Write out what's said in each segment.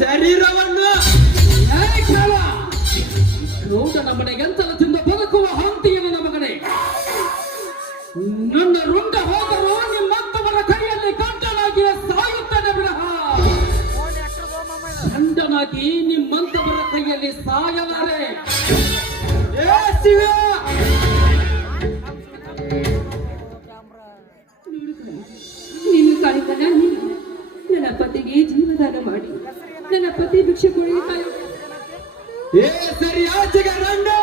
ಶರೀರವನ್ನು ಗೌಡನ ಮನೆಗೆಂತಲ ತಿಂದ ಬದುಕುವ ಹಂತಿಯನ್ನು ನಮಗನೆ ನನ್ನ ರುಂಡ ಹೋದರೂ ನಿಮ್ಮಂತವರ ಕೈಯಲ್ಲಿ ಗಂಟನಾಗಿ ಸಾಯುತ್ತಾನೆ ವಿನಃ ಗಂಡನಾಗಿ ನಿಮ್ಮಂತವರ ಕೈಯಲ್ಲಿ ಸಾಯಲಾರೆ. ನೀನು ಕಾಣಿದ ನನ್ನ ಪತಿಗೆ ಜೀವದಾನ ಮಾಡಿ ನನ್ನ ಪತಿ ಭಿಕ್ಷೆ ಕೊಡಿ. ಸರಿ ಆಚೆಗೆ ರಂಡೆ.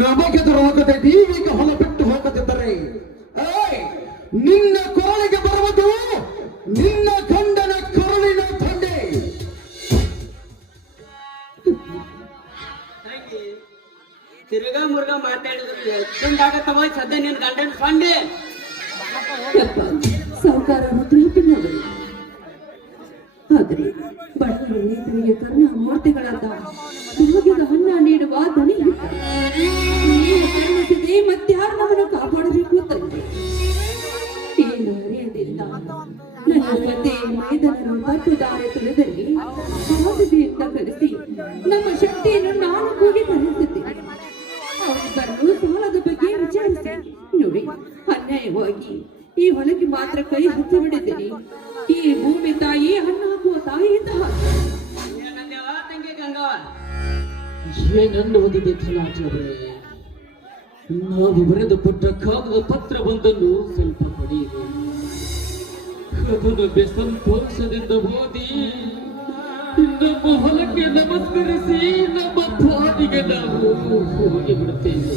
ನಮಗೆ ದೊರಕದೆ ನೀವೀಗ ಹೊಲ ಬಿಟ್ಟು ಹೋಗದಿದ್ದರೆ ನಿನ್ನ ಕೊರಳಿಗೆ ಬರುವುದು ನಿನ್ನ ಗಂಡನ ಕೊರಳಿನ ತಂದೆ. ತಿರುಗಾ ಮುರುಗಾ ಮಾತಾಡಿದ್ರು ಎಷ್ಟೊಂದಾಗತ್ತವ ಸದ್ಯ ನಿನ್ ಗಂಡನ ಸಂಡೆ ಸರ್ಕಾರ ರುದ್ರಪ್ಪನವರು. ಆದರೆ ಬಡವರ ರೈತರಿಗೆ ಕರ್ಣ ಮೂರ್ತಿಗಳಾದ ಭಾಗ್ಯದ ಅನ್ನ ನೀಡುವ ದನಿ ಕರುಣಿಸದೆ ಮತ್ತಾರನವನ್ನು ಕಾಪಾಡಬೇಕು ತಂದೆ. ಏನು ಅರಿಯದಿಲ್ಲ ನನ್ನ ಪತಿ ಮೈದನರು ತಪ್ಪುದಾರೆ ತುಳಿದಲ್ಲಿ ಬಾಧೆಯಿಂದ ಕರೆಸಿ ನಮ್ಮ ಶಕ್ತಿಯನ್ನು ನಾನು ಕೂಡಿ ಕಲಿಸುತ್ತೇನೆ. ಅವರಿಬ್ಬರನ್ನು ಸಾಲದ ಬಗ್ಗೆ ವಿಚಾರಿಸಿ ನೋಡಿ, ಅನ್ಯಾಯವಾಗಿ ಈ ಹೊಲಕ್ಕೆ ಮಾತ್ರ ಕೈ ಹಚ್ಚಿ ಬಿಡಿದ್ದೀನಿ. ಈ ಭೂಮಿ ತಾಯಿ ಹಣ್ಣು ಹಾಕುವ ತಾಯಿಯಿಂದ ಏನನ್ನುವುದಿದೆ ಧನಾಚರೇ, ನಾವು ಬರೆದು ಕೊಟ್ಟ ಕಾಗದ ಪತ್ರ ಒಂದನ್ನು ಸ್ವಲ್ಪ ಪಡೆಯಿರಿ. ಅದನ್ನು ಸಂತೋಷದಿಂದ ಓದಿ ನಮ್ಮ ಹೊಲಕ್ಕೆ ನಮಸ್ಕರಿಸಿ ನಮ್ಮ ಪಾದಿಗೆ ನಾವು ಹೋಗಿ ಬಿಡುತ್ತೇವೆ.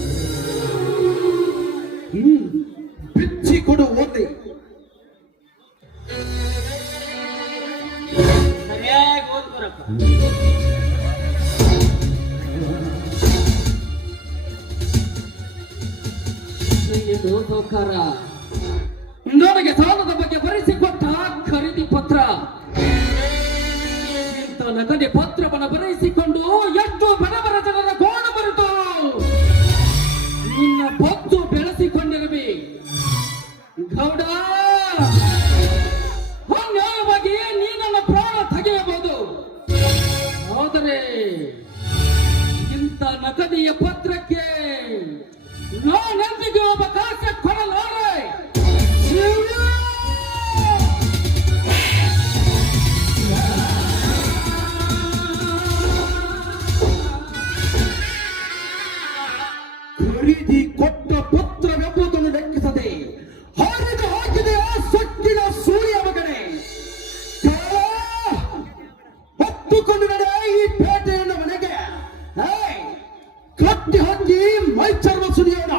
ಬಿಚ್ಚಿ ಕೊಡು ಓದಿ. ಸರಿಯಾಗಿ ಓದ್ಕೊರಪ್ಪ. ಸೌಕಾರ ನನಗೆ ಸಾಲದ ಬಗ್ಗೆ ಬರೆಸಿಕೊಟ್ಟ ಖರೀದಿ ಪತ್ರ. ಇಂಥ ನಗದಿ ಪತ್ರವನ್ನು ಬರೆಸಿಕೊಂಡು ಎಷ್ಟು ಬಡವರ ಜನರ ಗೋಣ ಬರುತ್ತೋ ನಿನ್ನ ಪತ್ತು ಬೆಳೆಸಿಕೊಂಡಿರುವೆ ಗೌಡ. ಅನ್ಯಾಯವಾಗಿ ನೀ ನನ್ನ ಪ್ರಾಣ ತೆಗೆಯಬಹುದು, ಆದರೆ ಇಂಥ ನಗದಿಯ ಪತ್ರಕ್ಕೆ ನಾನೆಂದಿಗೂ ಅವಕಾಶ ಕೊಡಲಾರೆ. ಖರೀದಿ ಕೊಟ್ಟ ಪತ್ರವೆಂಬುದನ್ನು ಲೆಕ್ಕಿಸದೆ ಹರಿದು ಹಾಕಿದೆ ಆ ಸೊಕ್ಕಿನ ಸೂರ್ಯ ಮಗನೇ. ಹೊತ್ತುಕೊಂಡು ನಡೆ ಈ ಪೇಟೆಯನ್ನು ಮನೆಗೆ. ಕಟ್ಟಿ ಹಾಕಿ ಮೈ ಚರ್ಮ ಸುರಿಯೋಣ.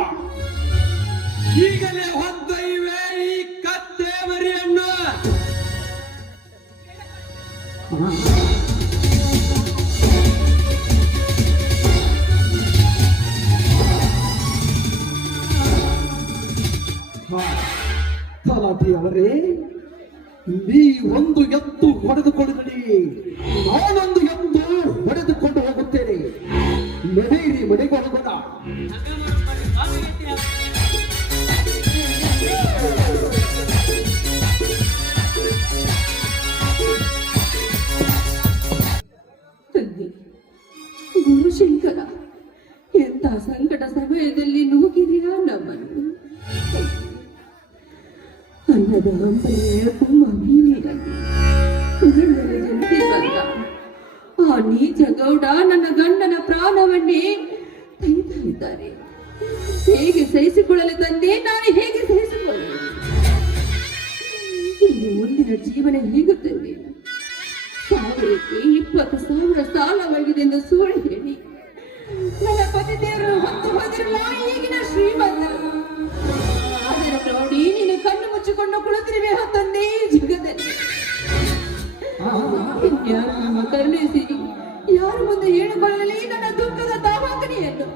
ಈಗಲೇ ಹೊತ್ತೊಯ್ಯುವೆ ಈ ಕತ್ತೆ ಮರಿಯನ್ನು. ತಲಾಟಿಯವರೇ, ನೀವೊಂದು ಎತ್ತು ಹೊಡೆದುಕೊಳ್ಳಿ, ನಾನೊಂದು ಎತ್ತು ಹೊಡೆದುಕೊಂಡು ಹೋಗುತ್ತೇನೆ. ನಡೆಯಿರಿ, ಮನೆಗೆ ಹೋಗೋಣ. ಗುರುಶಂಕರ, ಎಂತ ಸಂಕಟ ಸಮಯದಲ್ಲಿ ನೂಕಿದೆಯಾ ನಮ್ಮನ್ನು. ಅನ್ನದ ಹಂಪನೆಯ ತುಂಬ ಮೀನಿಯಾಗಿ ಜನತೆ ಬಂದ ಆ ನೀಚ ಗೌಡ ನನ್ನ ಗಂಡನ ಪ್ರಾಣವನ್ನೇ ತೆಗೆತಾ ಇದ್ದಾರೆ. ಹೇಗೆ ಸಹಿಸಿಕೊಳ್ಳಲು ತಂದೆ, ನಾನು ಹೇಗೆ ಸಹಿಸಿಕೊಳ್ಳಲು? ಇನ್ನು ಮುಂದಿನ ಜೀವನ ಹೇಗುತ್ತದೆ? ಸಾವಿರಕ್ಕೆ 20,000 ಸಾಲವಾಗಿದೆ ಎಂದು ಸುಳ್ಳು ಹೇಳಿ ನನ್ನ ಪತಿ ದೇವರು ಹೊತ್ತು ಹೋದಿರುವ ಈಗಿನ ಶ್ರೀಮಂತರು. ಅದನ್ನು ನೋಡಿ ನೀನು ಕಣ್ಣು ಮುಚ್ಚಿಕೊಂಡು ಕುಳಿತಿರುವೆ ತಂದೆ ಈ ಜಗದಲ್ಲಿ. ಯಾರು ನಮ್ಮ ಕರುಣಿಸಿರಿ, ಯಾರು ಮುಂದೆ ಹೇಳಿಕೊಳ್ಳಲಿ ನನ್ನ ದುಃಖದ ತಾವಾಗ್ನಿಯನ್ನು.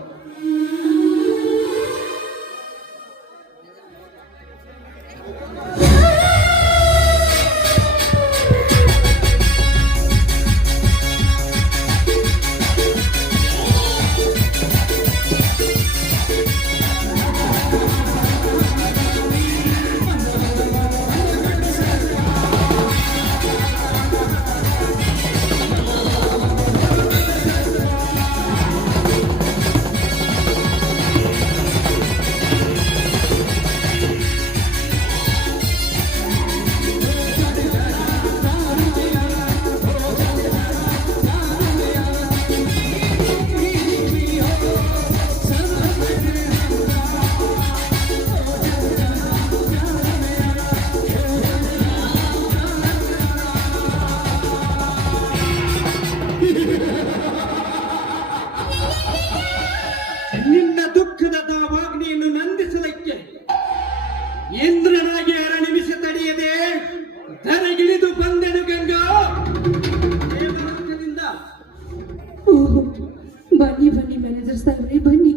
ಸಾಹೇಬ್ರೆ ಬನ್ನಿ.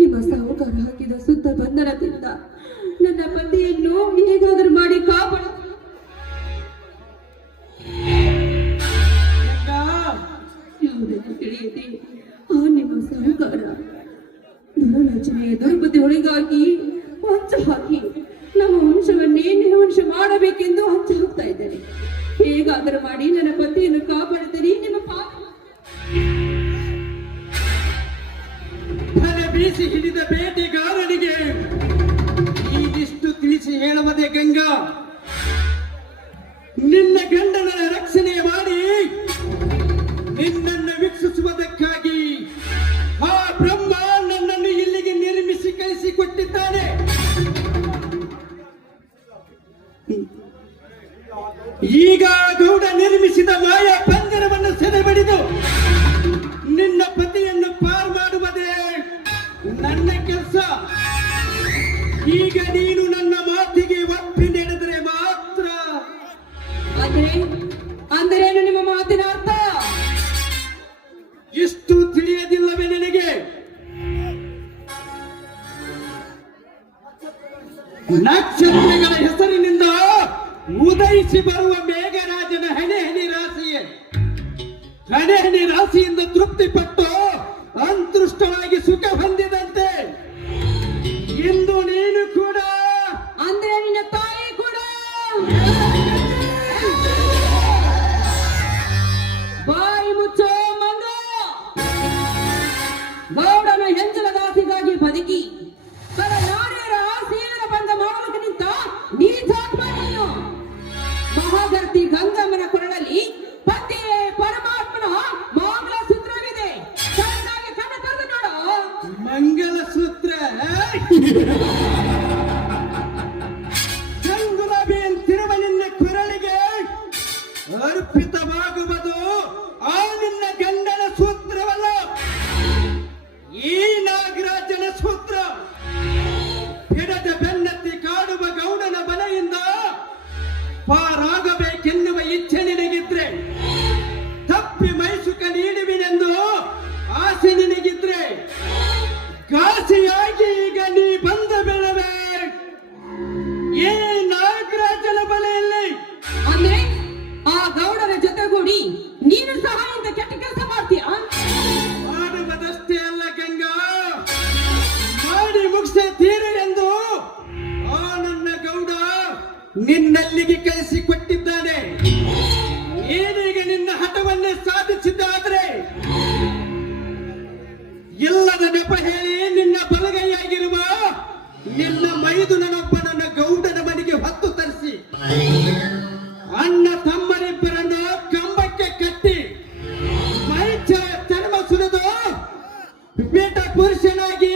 ನಿಮ್ಮ ಸಾಹುಕಾರ ಹಾಕಿದ ಸುತ್ತ ಬಂಧನದಿಂದ ನನ್ನ ಪತಿಯನ್ನು ಹೇಗಾದರೂ ಮಾಡಿ ಕಾಪಾಡ. ಯಾವುದನ್ನು ತಿಳಿಯದೆ ಆ ನಿಮ್ಮ ಸಾಹುಕಾರ ದುರಾಲೋಚನೆಯ ದುರ್ಬುದ್ಧಿಯೊಳಗಾಗಿ ಹೊಂಚು ಹಾಕಿ ನಮ್ಮ ವಂಶವನ್ನೇ ನಿರ್ವಂಶ ಮಾಡಬೇಕೆಂದು ಹೊಂಚು ಹಾಕ್ತಾ ಇದ್ದಾರೆ. ಹೇಗಾದರೂ ಮಾಡಿ ನನ್ನ ಪತಿಯನ್ನು ಕಾಪಾಡುತ್ತೀರಿ ನಿಮ್ಮ ಪಾಪ. ತಲೆ ಬೀಸಿ ಹಿಡಿದ ಬೇಟೆಗಾರನಿಗೆ ಈಗಿಷ್ಟು ತಿಳಿಸಿ ಹೇಳುವುದೇ ಗಂಗಾ. ನಿನ್ನ ಗಂಡನ ರಕ್ಷಣೆ ಮಾಡಿ ನಿನ್ನನ್ನು ವೀಕ್ಷಿಸುವುದಕ್ಕಾಗಿ ಆ ಬ್ರಹ್ಮ ನನ್ನನ್ನು ಇಲ್ಲಿಗೆ ನಿರ್ಮಿಸಿ ಕಳಿಸಿಕೊಟ್ಟಿದ್ದಾನೆ. ಈಗ ಗೌಡ ನಿರ್ಮಿಸಿದ ಮಾಯಾ ಪಂಜರವನ್ನು ಸೆರೆಬಡಿದು ನಿನ್ನ ಪತಿಯನ್ನು ಪಾರ್ ಮಾಡುವುದೇ ನನ್ನ ಕೆಲಸ. ಈಗ ನೀನು ನನ್ನ ಮಾತಿಗೆ ಒಪ್ಪಿ ನಡೆದರೆ ಮಾತ್ರ. ಅಂದರೇನು ನಿಮ್ಮ ಮಾತಿನ ಅರ್ಥ? ಇಷ್ಟು ತಿಳಿಯದಿಲ್ಲವೇ ನಿನಗೆ? ನಕ್ಷತ್ರಗಳ ಹೆಸರಿನಿಂದ ಉದಯಿಸಿ ಬರುವ ಮೇಘರಾಜನ ಹಣೆ ಹನಿ ರಾಶಿಯೇ. ಹಣೆ ಹನಿ ರಾಶಿಯಿಂದ ತೃಪ್ತಿಪಟ್ಟು ಅಂತೃಷ್ಟವಾಗಿ ಸುಖ ಹೊಂದಿದಂತೆ ಇಂದು ನೀನು ಕೂಡ, ಅಂದ್ರೆ ನಿನ್ನ ತಾಯಿ ಕೂಡ ಬಾಯಿ ಮುಚ್ಚೋ ಮಂಗ. ಗೌಡನ ಹೆಂಚಲ ದಾಸಿಗಾಗಿ ಬದುಕಿ ನಾರಿಯರ ಸೀಲದ ಬಂದ ಮಾಡಲು ನಿಂತ ನೀಚಾತ್ಮ ನೀನು. ಮಹಾಗರ್ತಿ ಗಂಗಮ್ಮನ ಕೊರಳಲ್ಲಿ ಪತಿಯೇ ಪರಮಾತ್ಮನ ಮಂಗಲ ಸೂತ್ರವಿದೆ. ಚೆನ್ನಾಗಿ ಕಣ್ಣು ತೆರೆದು ನೋಡು. ಮಂಗಲ ಸೂತ್ರ ಗಂಗುಲಾಬಿಯಂತಿರುವ ನಿನ್ನ ಕೊರಳಿಗೆ ಅರ್ಪಿತವಾಗುವುದು ಆ ನಿನ್ನ ಗಂಡನ ಸೂತ್ರವಲ್ಲ, ಈ ನಾಗರಾಜನ ಸೂತ್ರ. ಹಿಡದ ಬೆನ್ನತ್ತಿ ಕಾಡುವ ಗೌಡನ ಬಲೆಯಿಂದ ಪಾರಾಗಬೇಕೆನ್ನುವ ಇಚ್ಛೆ ನಿನಗಿದ್ರೆ, ತಪ್ಪಿ ಮೈಸುಕ ನೀಡುವಿನೆಂದು ಆಸೆ ನಿನಗಿದ್ರೆ, ಕಾಸಿಯಾಗಿ ಈಗ ನೀ ಬಂದ ಬೆಳವೆ ಈ ನಾಗರಾಜನ ಬಲೆಯಲ್ಲಿ. ಅಂದ್ರೆ ಆ ಗೌಡನ ಜೊತೆಗೂಡಿ ನೀನು ಸಹ ಇಂತ ಕೆಟ್ಟ ಕೆಲಸ ಮಾಡ್ತೀಯ? ಮಾಡುವುದಷ್ಟೇ ಅಲ್ಲ ಗಂಗಾ, ಮಾಡಿ ಮುಗಿಸೇ ತೀರೆಂದು ಆ ನನ್ನ ಗೌಡ ನಿನ್ನಲ್ಲಿಗೆ ಕಳಿಸಿಕೊಟ್ಟಿದ್ದಾನೆ. ಏನೀಗ ನಿನ್ನ ಹಠವನ್ನೇ ಸಾಧಿಸಿದ್ದಾದ್ರೆ ಇಲ್ಲದ ನೆಪ ಹೇಳಿ ನಿನ್ನ ಬಲಗೈಯಾಗಿರುವ ನಿನ್ನ ಮೈದುನನೊಬ್ಬನನ್ನ ಗೌಡನ ಮನೆಗೆ ಹೊತ್ತು ತರಿಸಿ ಅಣ್ಣ ತಮ್ಮರಿಬ್ಬರನ್ನು ಕಂಬಕ್ಕೆ ಕಟ್ಟಿ ಚರ್ಮ ಸುರಿದು ಪೀಠ ಪುರುಷನಾಗಿ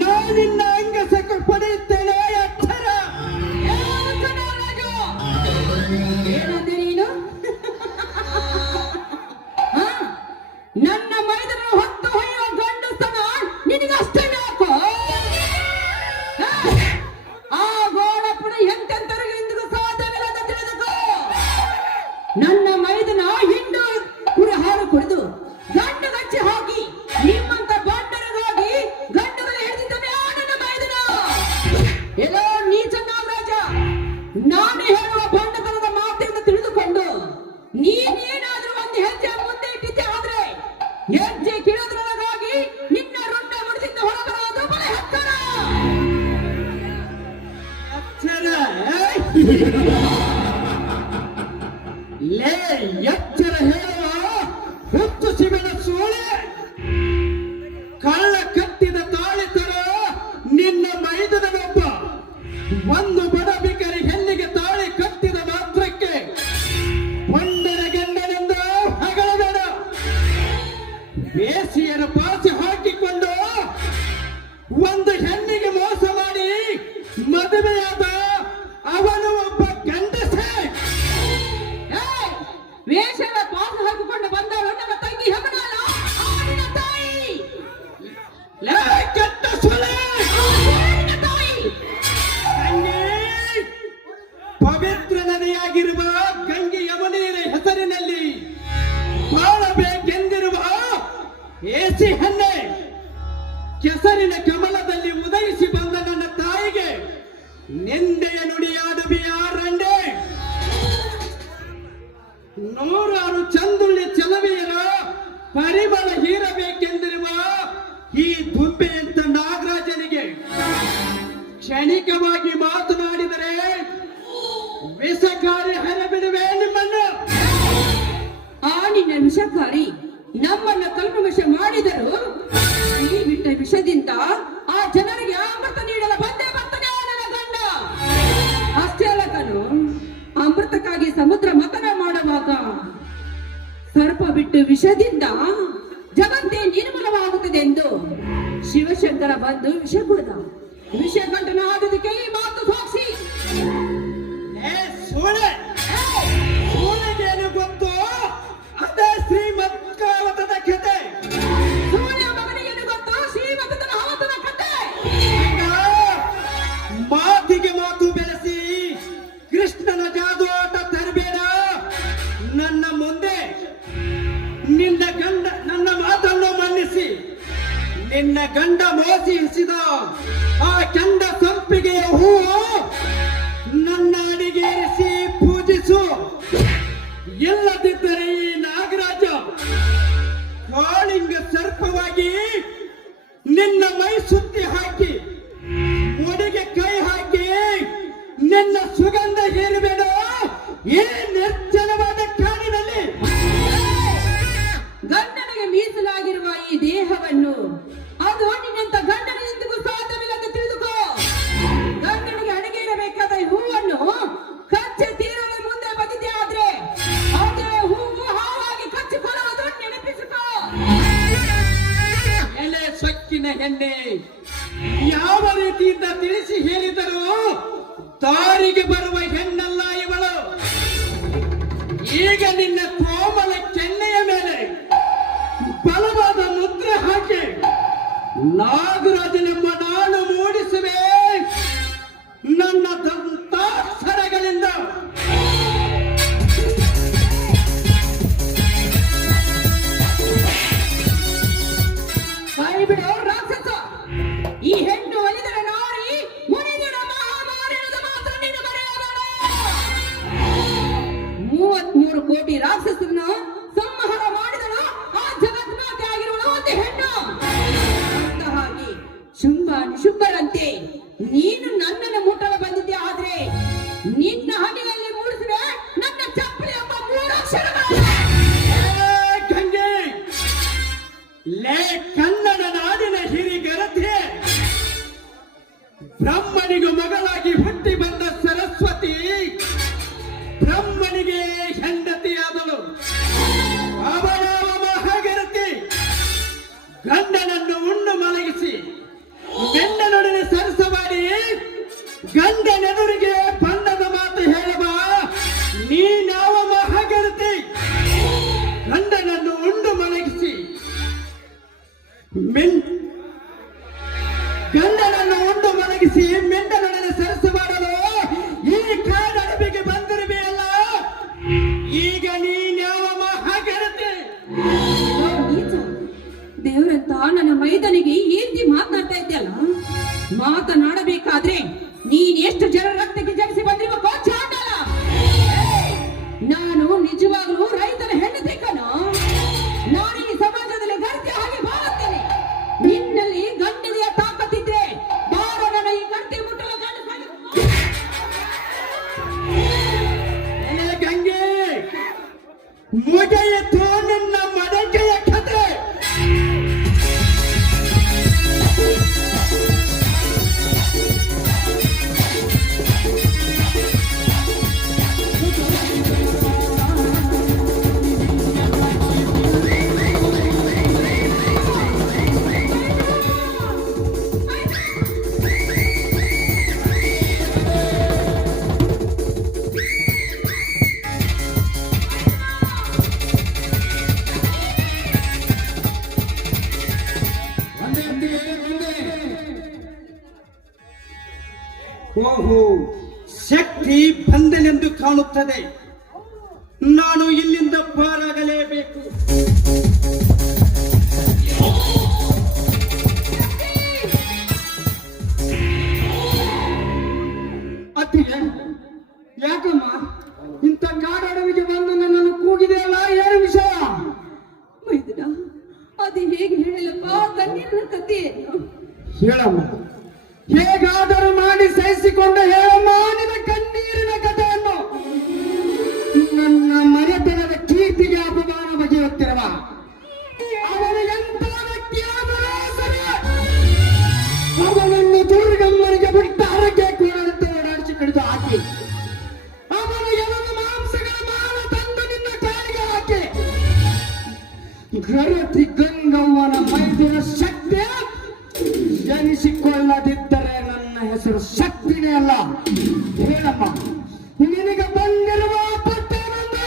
ನಾನಿನ್ನ ಅಂಗಸಕ ಪಡೆಯುತ್ತೇನೆ. ಅಕ್ಷರ ಏನಂದೆ ನೀನು? ನನ್ನ ಮೈದನ ಹೊತ್ತು ಹೊಯ್ಯುವ ಗಂಡಸ್ತನ ನಿನಗಷ್ಟೇ ಯಾಕೋ? ಆ ಗೋಡಪ್ಪನ ಎಂತೆಂತರಿಗೆ ಇಂದಿಗೂ ಸಾಧ್ಯವಿಲ್ಲ ಅಂತ ತಿಳಿದುಕೋ. ನನ್ನ ಮೈದನ ಹಿಂಡು ಕುರಿ ಹಾಲು ಕುಡಿದು ಗಂಡು ಗಚ್ಚಿ ಹೋಗಿ ನಿಮ್ಮಂತ ಬಂಡರಿಗಾಗಿ ಗಂಡುಗಳು ಹಿಡಿದಿದ್ದಾನೆ ಆ ನನ್ನ ಮೈದನ. ಎಲ್ಲೋ ನೀಚ ನಾಗರಾಜ, ನಾನು ಹೇಳುವ ಬಂಡತನದ ಮಾತಿನಿಂದ ತಿಳಿದುಕೊಂಡು ನೀನೇನಾದ್ರೂ ಒಂದು ಹೆಜ್ಜೆ ಮುಂದೆ ಇಟ್ಟಿದ್ದೆ ಆದ್ರೆ ಹೆಜ್ಜೆ ಕಿಳದ್ರೊಳಗಾಗಿ ನಿನ್ನ ರುಂಡ ಮುಡಿದಿಂದ ಹೊರಬರೋದು ಬಲೆ ಹತ್ತರ. ಅಕ್ಷರ ಲೇ ಎಚ್ಚರ ಹೇಳುವ ಹುತ್ತು ಶಿವನ ಸೋಳೆ. ಕಳ್ಳ ಕಟ್ಟಿದ ತಾಳಿ ತರ ನಿನ್ನ ಮೈದನೊಬ್ಬ ಒಂದು ಬಡ ಬಿಕರಿ ಹೆಣ್ಣಿಗೆ ತಾಳಿ ಕಟ್ಟಿದ ಮಾತ್ರಕ್ಕೆ ಹೊಂಡನ ಗಂಡನೆಂದ ಹಗಳಬೇಡ. ಬೇಸಿಯರ ಪಾಸಿ ಹಾಕಿಕೊಂಡು ಒಂದು ಹೆಣ್ಣಿಗೆ ಮೋಸ ಮಾಡಿ ಮದುವೆಯಾದ ಅವನು ಒಬ್ಬ ಗಂಡಸೇ. ವೇಷದ ಪಾಸು ಹಾಕಿಕೊಂಡು ಬಂದವಳು ನನ್ನ ತಂಗಿ ಹೆಮನಾಲ, ಆ ನಿನ್ನ ತಾಯಿ. ಲೇ ಕೆಟ್ಟ ಸೊಳೆ, ನಿನ್ನ ತಾಯಿ ಗಂಗೆ, ಪವಿತ್ರ ನದಿಯಾಗಿರುವ ಗಂಗೆ ಯಮುನೆಯ ಹೆಸರಿನಲ್ಲಿ ಬಾಳಬೇಕೆಂದಿರುವ ಏಸಿ ಹನ್ನೆ ಕೆಸರಿನ ಕಮಲದಲ್ಲಿ ಉದಯಿಸಿ ಬಂದ ನನ್ನ ತಾಯಿಗೆ ನಿಂದೆಯ ನುಡಿಯಾಡುವಿಯ ರಂಡೆ. ನೂರಾರು ಚಂದುಳ್ಳಿ ಚೆಲುವೆಯರ ಪರಿಮಳ ಹೀರಬೇಕೆಂದಿರುವ ಈ ದುಂಬೆಯಂತ ನಾಗರಾಜನಿಗೆ ಕ್ಷಣಿಕವಾಗಿ ಮಾತನಾಡಿದರೆ ವಿಷಕಾರಿ ಹರಬಿಡುವೆ ನಿಮ್ಮನ್ನು. ಆ ನಿನ್ನ ವಿಷಕಾರಿ ನಮ್ಮನ್ನ ಕಲ್ಪವಶ ಮಾಡಿದರು. ಈ ಬಿಟ್ಟ ವಿಷದಿಂದ ಆ ಜನರಿಗೆ ಅಮೃತ ನೀಡಲು ಬಂದೇ ಬರ್ತಾನೆ ನನ್ನ ಗಂಡ. ಅಷ್ಟೇ ಅಲ್ಲ ಕಣು, ಅಮೃತಕ್ಕಾಗಿ ಸಮುದ್ರ ಮಥನ ಮಾಡುವಾಗ ಸರ್ಪ ಬಿಟ್ಟು ವಿಷದಿಂದ ಜಗತ್ತೇ ನಿರ್ಮೂಲವಾಗುತ್ತದೆ ಎಂದು ಶಿವಶಂಕರ ಬಂದು ವಿಷ ಕುಡಿದ. ವಿಷ ಕಂಠನ ಆದದಕ್ಕೆ ಈ ಮಾತು ಸಾಕ್ಷಿ. ಸೂಳೆಗೇನು ಗೊತ್ತು? ಅದೇ ಶ್ರೀಮದ್ಭಾಗವತದ ಕಥೆ. ಸೂರ್ಯ ಮಗನಿಗೇನು ಗೊತ್ತು? ಶ್ರೀಮಂತನ ಹಾವತನ ಕಥೆ. ಮಾತಿಗೆ ಮಾತು ಬೆಳೆಸಿ ಕೃಷ್ಣನ ಜಾದೋಟ ತರಬೇಡ ನನ್ನ ಮುಂದೆ. ನಿನ್ನ ಗಂಡ ನನ್ನ ಮಾತನ್ನು ಮನ್ನಿಸಿ ನಿನ್ನ ಗಂಡ ಮೋಸಿಸಿದ ಆ ಚಂಡ ಸಂಪಿಗೆಯ ಹೂವು ನನ್ನ ಅಡಿಗೇರಿಸಿ ಪೂಜಿಸು. ಇಲ್ಲದಿದ್ದರೆ ಈ ನಾಗರಾಜ ಕಾಳಿಂಗ ಸರ್ಪವಾಗಿ ನಿನ್ನ ಮೈ ಸುತ್ತಿ ಹಾಕಿ ಮುಡಿಗೆ ಕೈ ಹಾಕಿ ನಿನ್ನ ಸುಗಂಧ ಹೀರಬೇಡ ಈ ನಿರ್ಜನವಾದ ಕಾಡಿನಲ್ಲಿ. ಗಂಡನಿಗೆ ಮೀಸಲಾಗಿರುವ ಈ ದೇಹವನ್ನು ಅದು ನಿನ್ನಂತ ಗಂಡನಿಂದಿಗೂ ಸಾಧ್ಯವಿಲ್ಲದೆ ತಿಳಿದುಕೋ. ಗಂಡನಿಗೆ ಅಡಿಗೆ ಇರಬೇಕಾದ ಈ ಹೂವನ್ನು ಕಚ್ಚೆ ತೀರದ ಮುಂದೆ ಬಂದಿದೆ ಆದ್ರೆ ಅದೇ ಹೂವು ಹಾವಾಗಿ ಕಚ್ಚಿಕೊಳ್ಳುವುದು ನೆನಪಿಸಿಕೋ. ಎಲೆ ಸೊಕ್ಕಿನ ಹೆಣ್ಣೆ, ಯಾವ ರೀತಿಯಿಂದ ತಿಳಿಸಿ ಹೇಳಿದರೂ ದಾರಿಗೆ ಬರುವ ಹೆಣ್ಣಲ್ಲ ಇವಳು. ಈಗ ನಿನ್ನ ಕೋಮಲ ಕೆನ್ನೆಯ ಮೇಲೆ ಬಲವಾದ ಮುದ್ರೆ ಹಾಕಿ ನಾಗರಾಜನೆಂಬ ನಾನು ಮೂಡಿಸುವೆ ನನ್ನ ದಂತಾಕ್ಷರಗಳಿಂದ. ಕೈ ಬಿಡೋ ರಾಕ್ಷಸ. ಈ ಹೆಣ್ಣು ಒಲಿದರ ನಾರಿ ಮುನಿದರ ಮಹಾಮಾರಿಣದ ಮಾತ್ರ ನೀನು ಮರೆಯಬೇಡ. 33 ಕೋಟಿ ರಾಕ್ಷಸರನ್ನ ಸಂಹಾರ ಮಾಡಿದಳು ಆ ಜಗನ್ಮಾತೆ ಆಗಿರುವಳು ಒಂದು ಹೆಣ್ಣು. ಅಂತ ಹಾಗೆ ಶುಂಭ ನಿಶುಂಭರಂತೆ ನೀನು ನನ್ನನ್ನು ಮುಟ್ಟಲು ಬಂದಿದ್ದೆ ಆದ್ರೆ ನಿನ್ನ ಹನಿಯಲ್ಲಿ ಮೂಡಿಸಿವೆ ನನ್ನ ಚಪ್ಪಲಿ ಎಂಬ 3 ಅಕ್ಷರಗಳು. ಗಂಗೆ, ಲೇ ಕನ್ನಡ ನಾಡಿನ ಹಿರಿಗರತೆ, ಬ್ರಹ್ಮನಿಗೂ ಮಗಳಾಗಿ ಹುಟ್ಟಿ ಬಂದ ಸರಸ್ವತಿ ಬ್ರಹ್ಮನಿಗೆ ಹೆಂಡತಿಯಾದಳು. ಅವಳವ ಮಹಾಗರತಿ ಗಂಡನನ್ನು ಉಣ್ಣು ಮಲಗಿಸಿ ಗಂಡನೊಡನೆ ಸರಸವಾಡಿ ಗಂಡನೆದುರಿಗೆ ಬಣ್ಣದ ಮಾತು ಹೇಳುವ ನೀನಾವ ಮಹಾಗರತಿ. ಗಂಡನನ್ನು ಉಂಡು ಮಲಗಿಸಿ ಗಂಡನನ್ನು ಉಂಡು ಮಲಗಿಸಿ ಮೆಂಡನೊಡನೆ ಸರಸು ಮಾಡಲು ಈ ಕಾಡಡಬಿಗೆ ಬಂದಿರುವೆಯಲ್ಲ. ಈಗ ನೀನ್ಯಾವ ಮಹಾಗರತಿ? ದೇವರಂತ ನನ್ನ ಮೈದನಿಗೆ ಈ ರೀತಿ ಮಾತನಾಡ್ತಾ ಇದ್ದಲ್ಲ. ಮಾತನಾಡಬೇಕಾದ್ರೆ ನೀನ್ ಎಷ್ಟು ಜನರ ರಕ್ತಕ್ಕೆ ಜನಿಸಿ ಬಂದಿರುವ ಚಾಂಡಲ. ನಾನು ನಿಜವಾಗ್ಲೂ ರೈತನ ಹೆಣ್ಣು ಕಣೋ. ನಾನು ಈ ಸಮಾಜದಲ್ಲಿ ಗರ್ತಿ ಹಾಗೆ ಬಾಳುತ್ತೇನೆ. ನಿನ್ನಲ್ಲಿ ಗಂಡನೆಯ ತಾಕತ್ತಿದ್ರೆ ಬಾರ ನನ್ನ ಈ ಗರ್ತಿ ಮುಟ್ಟಲು ಗಂಗೆ, ಮುಗಿಯಿತು ನಿನ್ನ ಮಡಕೆಯ ಕಥೆ. ಓಹೋ, ಶಕ್ತಿ ಬಂದನೆಂದು ಕಾಣುತ್ತದೆ. ನಾನು ಇಲ್ಲಿಂದ ಪಾರಾಗಲೇಬೇಕು. ನಿನ್ನ ಕಥೆಯನ್ನು ಹೇಳಮ್ಮ, ಹೇಗಾದರೂ ಮಾಡಿ ಸಹಿಸಿಕೊಂಡು ಹೇಳಮ್ಮ ನಿನ್ನ ಕಣ್ಣೀರಿನ ಕಥೆಯನ್ನು. ನನ್ನ ಮನೆತನದ ಕೀರ್ತಿಗೆ ಅಪಮಾನ ಬಗೆಯುತ್ತಿರುವ ಅವನು ಎಂಥ ವ್ಯಕ್ತಿಯಾದರೂ ಸರಿ, ಅವನನ್ನು ದುರ್ಗಮ್ಮನಿಗೆ ಬಿಟ್ಟ ಹರಕೆ ಕೂಡದಂತೆ ಓಡಾಡಿಸಿ ಕಡಿದು ಹಾಕಿ ಅವನ ಎಲುಬು ಮಾಂಸಗಳ ಮಾನ ತಂದು ನಿನ್ನ ಕಾಲಿಗೆ ಹಾಕಿ ಗರತಿ ಗಂಗವ್ವನ ಮೈದಿನ ಶಕ್ತಿ ಎನಿಸಿಕೊಳ್ಳದಿದ್ದರೆ ನನ್ನ ಹೆಸರು ಶಕ್ತಿನೇ ಅಲ್ಲ. ಹೇಳಮ್ಮ, ನಿನಗೆ ಬಂದಿರುವ ಪಟ್ಟಣವನ್ನು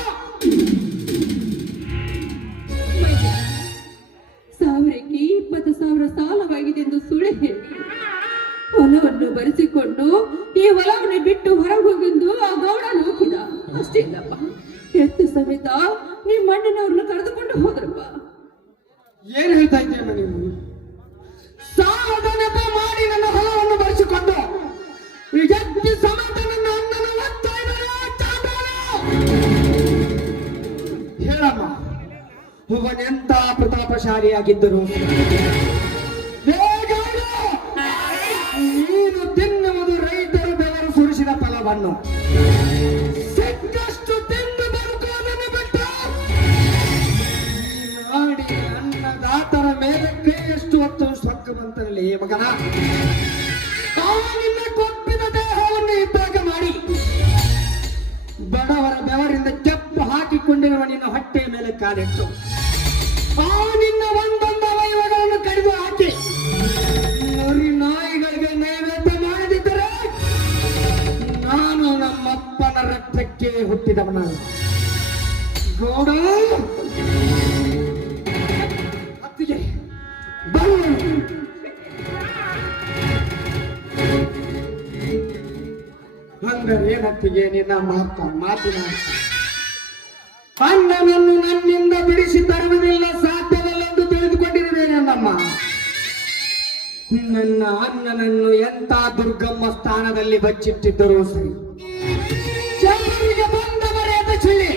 20,000 ಸಾಲವಾಗಿದೆ ಎಂದು ಸುಳ್ಳು ಹೇಳಿ ಹೊಲವನ್ನು ಬರೆಸಿಕೊಂಡು ಈ ಹೊಲವನ್ನು ಬಿಟ್ಟು ಹೊರಗೆ ಹೋಗೆಂದು ಆ ಗೌಡ ಹೋಗಿದ. ಅಷ್ಟೇ ಇಲ್ಲಪ್ಪ, ಎತ್ತು ಸಮೇತ ನಿಮ್ಮ ಅಣ್ಣನವ್ರನ್ನ ಕರೆದುಕೊಂಡು ಹೋದ್ರಪ್ಪ. ಏನ್ ಹೇಳ್ತಾ ಇದ್ದೀಯಮ್ಮ ನೀವು? ಸಾಲದ ನೆಪ ಮಾಡಿ ನನ್ನ ಹೊಲವನ್ನು ಬರೆಸಿಕೊಂಡು ಎತ್ತಿ ಸಮೇತ ನನ್ನ ಅಣ್ಣನ ಒತ್ತಾ ಇದ್ದಾರೆ, ಚಾಟಾಳ. ಹೇಳಮ್ಮ, ಅವನೆಂತ ಪ್ರತಾಪಶಾಲಿಯಾಗಿದ್ದರು. ನೀನು ತಿನ್ನುವುದು ರೈತರು ಬೆವರು ಸುರಿಸಿದ ಫಲವನ್ನು ಸಿಕ್ಕಷ್ಟು ತಿಂದು ಬದುಕುವುದನ್ನು ಬಿಟ್ಟು ಮಾಡಿ ಅನ್ನದಾತರ ಮೇಲೆ ಕೈಯಷ್ಟು ಹೊತ್ತು ಸ್ವರ್ಗ ಬಂತರಲ್ಲಿ ಮಗನ. ನಿನ್ನ ಕೊಪ್ಪಿದ ದೇಹವನ್ನು ಇದ್ದಾಗ ಮಾಡಿ ಬಡವರ ಬೆವರಿಂದ ಕೆಪ್ಪು ಹಾಕಿಕೊಂಡಿರುವ ನಿನ್ನ ಹೊಟ್ಟೆಯ ಮೇಲೆ ಕಾಲಿಟ್ಟು ನಿನ್ನ ಒಂದೊಂದು ಅವಯವಗಳನ್ನು ಕಡಿದು ಹಾಕಿ ನುರಿ ನಾಯಿಗಳಿಗೆ ನೈವೇದ್ಯ ಮಾಡದಿದ್ದರೆ ನಾನು ನಮ್ಮಪ್ಪನ ರಕ್ತಕ್ಕೆ ಹುಟ್ಟಿದವನ ಗೌಡ. ಅತ್ತಿಗೆ ಹಂಗರೆ ಏನತ್ತಿಗೆ ನಿನ್ನ ಮಾತಿನ ಅಣ್ಣನನ್ನು ನನ್ನಿಂದ ಬಿಡಿಸಿ ತರುವುದಿಲ್ಲ, ಸಾಧ್ಯವಿಲ್ಲ ಎಂದು ತಿಳಿದುಕೊಂಡಿರುವೆ. ನನ್ನಮ್ಮ, ನನ್ನ ಅಣ್ಣನನ್ನು ಎಂತ ದುರ್ಗಮ್ಮ ಸ್ಥಾನದಲ್ಲಿ ಬಚ್ಚಿಟ್ಟಿದ್ದರೂ ಸರಿ, ಜನರಿಗೆ ಬಂದವರೇ ಬಚ್ಚಿಳಿ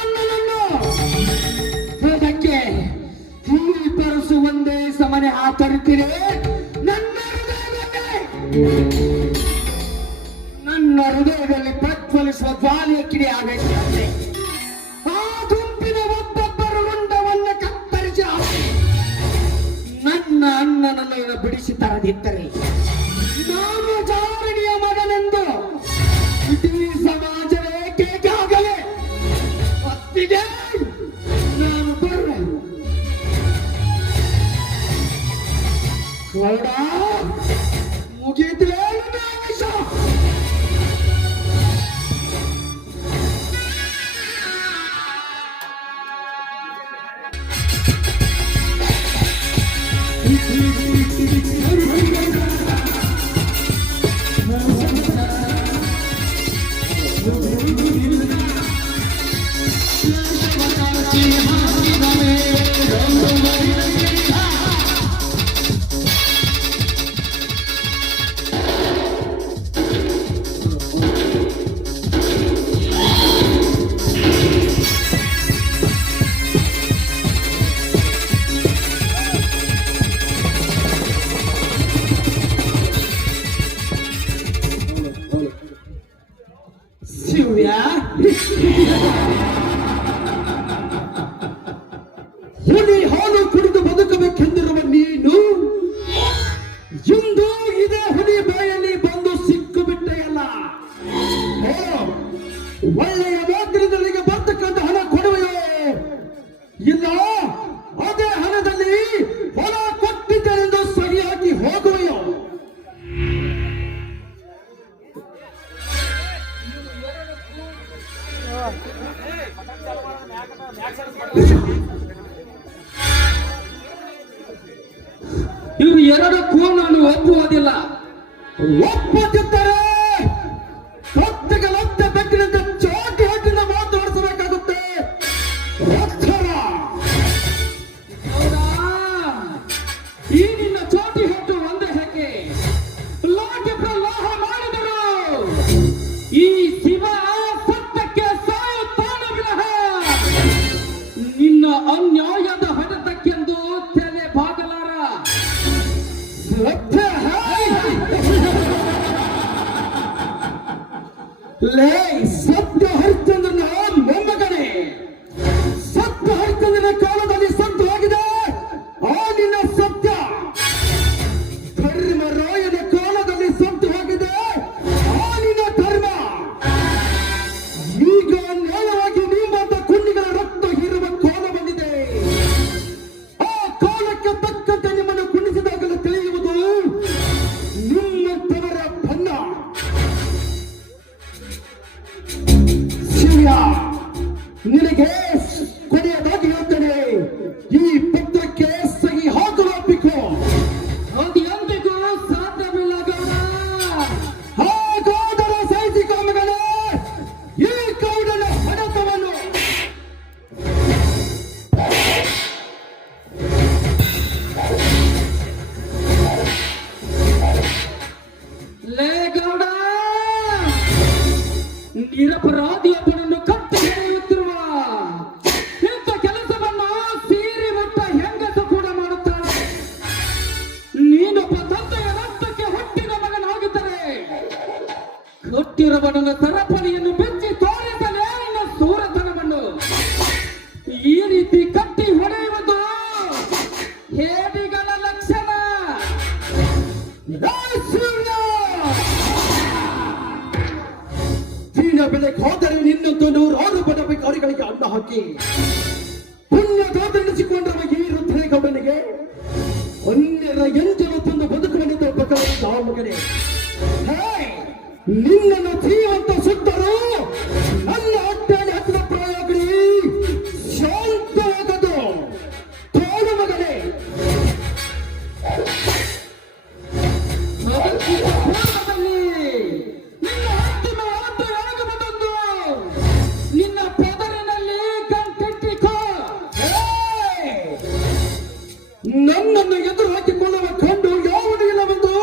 ಅಣ್ಣನನ್ನು ಅದಕ್ಕೆ ಈ ಪರಸು ಒಂದೇ ಸಮನೆ ಆತರುತ್ತೀರಿ. ನನ್ನ ಹೃದಯದಲ್ಲಿ ಪ್ರಜ್ವಲಿಸುವ ಜ್ವಾಲೆಯ ಕಿಡಿ ಆಗೈತೆ. ಆ ಗುಂಪಿನ ಒಬ್ಬೊಬ್ಬರು ರುಂಡವನ್ನು ಕತ್ತರಿಸಿ ನನ್ನ ಅಣ್ಣನನ್ನು ಬಿಡಿಸಿ ತರದಿದ್ದರೆ ನಾನು ಜಾರಣಿಯ ಮಗನೆಂದು ಇಡೀ ಸಮಾಜವೇ ಕೇಕಾಗಲೇ ಒತ್ತಿಗೆ ನಾನು ಬರುವೆ. ಗೌಡ, ಮುಗಿದ್ರೆ ಶಿವ್ಯ, ಹುಲಿ ಹಾಲು ಕುಡಿದು ಬದುಕಬೇಕೆಂದಿರುವ ನೀನು ಇಂದು ಇದೇ ಹುಲಿ ಬಾಯಲ್ಲಿ ಬಂದು ಸಿಕ್ಕು ಬಿಟ್ಟೆಯಲ್ಲ. ಒಳ್ಳೆಯ ಮಾತ್ರದಲ್ಲಿಗೆ ಬರ್ತಕ್ಕಂಥ ಹಣ ಕೊಡುವೆಯೋ ಇಲ್ಲ ಅದೇ ಹಣದಲ್ಲಿ ಹೊಲ ಕೊಟ್ಟಿದ್ದರೆಂದು ಸರಿಯಾಗಿ ಹೋಗುವೆಯೋ? ಇವು ಎರಡಕ್ಕೂ ನಾನು ಒಪ್ಪುವುದಿಲ್ಲ. ಒಪ್ಪುತ್ತಿದ್ದರೆ ಹೊತ್ತಿಗೆ ಲತ್ತೆ ಬೆಕ್ಕಿನಿಂದ ಚೋಟಿ ಹೊಟ್ಟಿನ ಮಾತು ಹೊಡಿಸಬೇಕಾಗುತ್ತೆ. ಈ ನಿನ್ನ ಚೋಟಿ ಹೊಟ್ಟು ಒಂದೇ ಹೇಗೆ ಲಾಟಿ ಪ್ರಲೋಹ ಮಾಡಿದರು ಈ ಶಿವ ಸತ್ಯಕ್ಕೆ ಸಾಯುತ್ತಾನೆ ವಿನಃ ನಿನ್ನ ಅನ್ಯಾಯದ ಹೊಡೆತಕ್ಕೆಂದು ನನ್ನ ಸರಪಳಿಯನ್ನು ಬೆಚ್ಚಿ ತೋರಿಸಲೇ ನಿನ್ನ ಸೂರತನವನ್ನು. ಈ ರೀತಿ ಕಟ್ಟಿ ಹೊಡೆಯುವುದು ಹೇಡಿಗಳ ಲಕ್ಷಣ. ಚೀನ ಬೆಲೆಗೆ ಹೋದರೆ ನಿನ್ನಂತೂ 100 ಪದಾಧಿಕಾರಿಗಳಿಗೆ ಅನ್ನ ಹಾಕಿ ಪುಣ್ಯದಾದೆನಿಸಿಕೊಂಡವ ಈ ರುದ್ರೇಗೌಡನಿಗೆ ಅನ್ಯರ ಎಂಜಲು ತಂದು ಬದುಕುವನಿದ್ದ ಬಕರ ಮಗನೇ. ನಿನ್ನನ್ನು ಜೀವಂತ ಸುತ್ತರು ನನ್ನ ಹೊಟ್ಟೆಯಲ್ಲಿ ಹತ್ತಿರ ಪ್ರಾಯಗಳಿ ಶಾಂತವಾದದು ತೋಳು ಮಗನೇ. ನಿನ್ನ ಅಂತಿಮ ಮಾತು ಯಾವಾಗಬಹುದು? ನಿನ್ನ ಪದರಿನಲ್ಲಿ ಗಂಟಿಟ್ಟಿಕೋ. ನನ್ನನ್ನು ಎದುರು ಹಾಕಿಕೊಳ್ಳುವ ಕಂಡು ಯಾವುದು ಇಲ್ಲವೆಂದು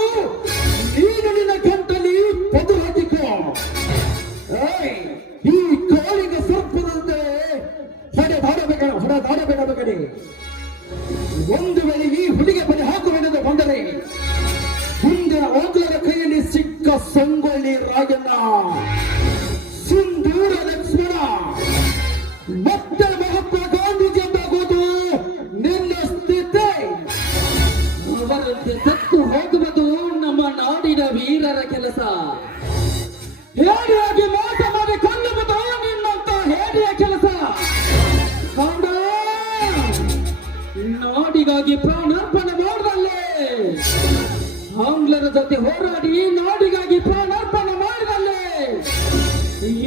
ನೀನು ನಿನ್ನ ಗಂಟಲಿ ಪದು ಹಾಕಿಕೋ. ಈ ಕಾಳಿಗೆ ಸರ್ಪದಂತೆ ಹೊಡೆದಾಡಬೇಡ ಮಗನೇ. ಒಂದು ವೇಳೆ ಈ ಹುಡುಗೆ ಬಲಿ ಹಾಕುವೆನೆಂದು ಬಂದರೆ ಮುಂದೆ ಆಂಗ್ಲರ ಕೈಯಲ್ಲಿ ಸಿಕ್ಕ ಸಂಗೊಳ್ಳಿ ರಾಯಣ್ಣ, ಸಿಂಧೂರ ಲಕ್ಷ್ಮಣ, ಮತ್ತೆ ಮಹಾತ್ಮ ಗಾಂಧೀಜಿ ಎಂದಾಗುವುದು ನಿನ್ನ ಸ್ಥಿತಿ. ಅವರಂತೆ ಸತ್ತು ಹೋಗುವುದು ನಮ್ಮ ನಾಡಿನ ವೀರರ ಕೆಲಸ. ಹೇಡಿಯಾಗಿ ಮೋಸ ಮಾಡಿ ಕೊಲ್ಲುವುದು ನಿನ್ನಂತ ಹೇಡಿಯ ಕೆಲಸ. ಗೌಡ, ನಾಡಿಗಾಗಿ ಪ್ರಾಣಾರ್ಪಣೆ ಮಾಡಿದಲ್ಲೇ, ಆಂಗ್ಲರ ಜೊತೆ ಹೋರಾಡಿ ನಾಡಿಗಾಗಿ ಪ್ರಾಣಾರ್ಪಣೆ ಮಾಡಿದಲ್ಲೇ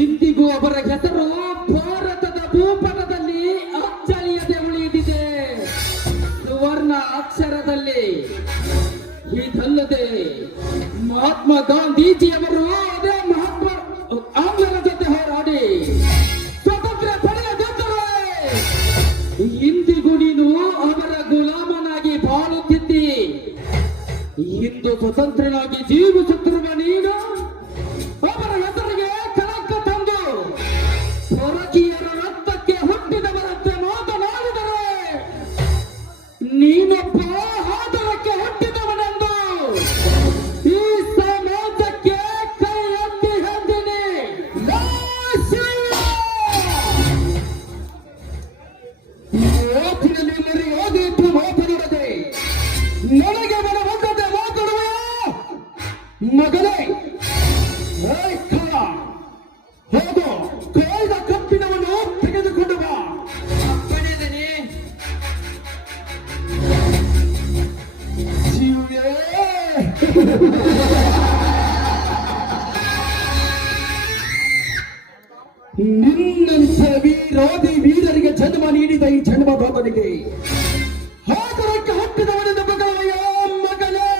ಇಂದಿಗೂ ಅವರ ಹೆಸರು ಭಾರತದ ಭೂಪಟದಲ್ಲಿ ಅಚ್ಚಳಿಯದೆ ಉಳಿದಿದೆ, ಸುವರ್ಣ ಅಕ್ಷರದಲ್ಲಿ. ಇದಲ್ಲದೆ ಮಹಾತ್ಮ ಗಾಂಧೀಜಿಯವರು ಅದೇ ಆಂಗ್ಲರ ಜೊತೆ ಹೋರಾಡಿ ಸ್ವಾತಂತ್ರ್ಯ ಪಡೆಯದಿದ್ದರೆ ಇಂದಿಗೂ ನೀನು ಅವರ ಗುಲಾಮನಾಗಿ ಬಾಳುತ್ತಿದ್ದಿ. ಇಂದು ಸ್ವತಂತ್ರನಾಗಿ ಜೀವಿಸುತ್ತಿರುವ ನೀನು ಅವರ ಹೆಸರಿಗೆ ಕಳಂಕ ತಂದು ಹೊರಕೀಯರ ರಕ್ತಕ್ಕೆ ಹುಟ್ಟಿದವರಂತೆ ಮಾತನಾಡಿದರೆ ನೀನೊಬ್ಬ ಆದರಕ್ಕೆ ಹುಟ್ಟಿದವನೆಂದು ಈ ಸಮಾಜಕ್ಕೆ ಕೈ ಎತ್ತಿ ಹೇಳ್ತೀನಿ. ಮಾತಿನಲ್ಲಿ ಮರೆಯಾದೀತು ಮಾತನಾಡದೆ ನನಗೆ ಮನವಂತೆ ಮಾತಾಡುವೆಯೋ ಮಗನೇ? ಹೋಗು, ಕಾಯ್ದ ಕಪ್ಪಿನವನ್ನು ತೆಗೆದುಕೊಂಡು ಬಾ. ಅಪ್ಪನೇದನೆ ಶಿವೇ, ನಿನ್ನಂಥ ವೀರರಿಗೆ ಜನ್ಮ ನೀಡಿದ ಈ ಜನ್ಮಭೂತನಿಗೆ ಹಾದರಕ್ಕೆ ಹುಟ್ಟಿದವನೆಂದು ಮಗಳಯ್ಯ ಮಗನೇ.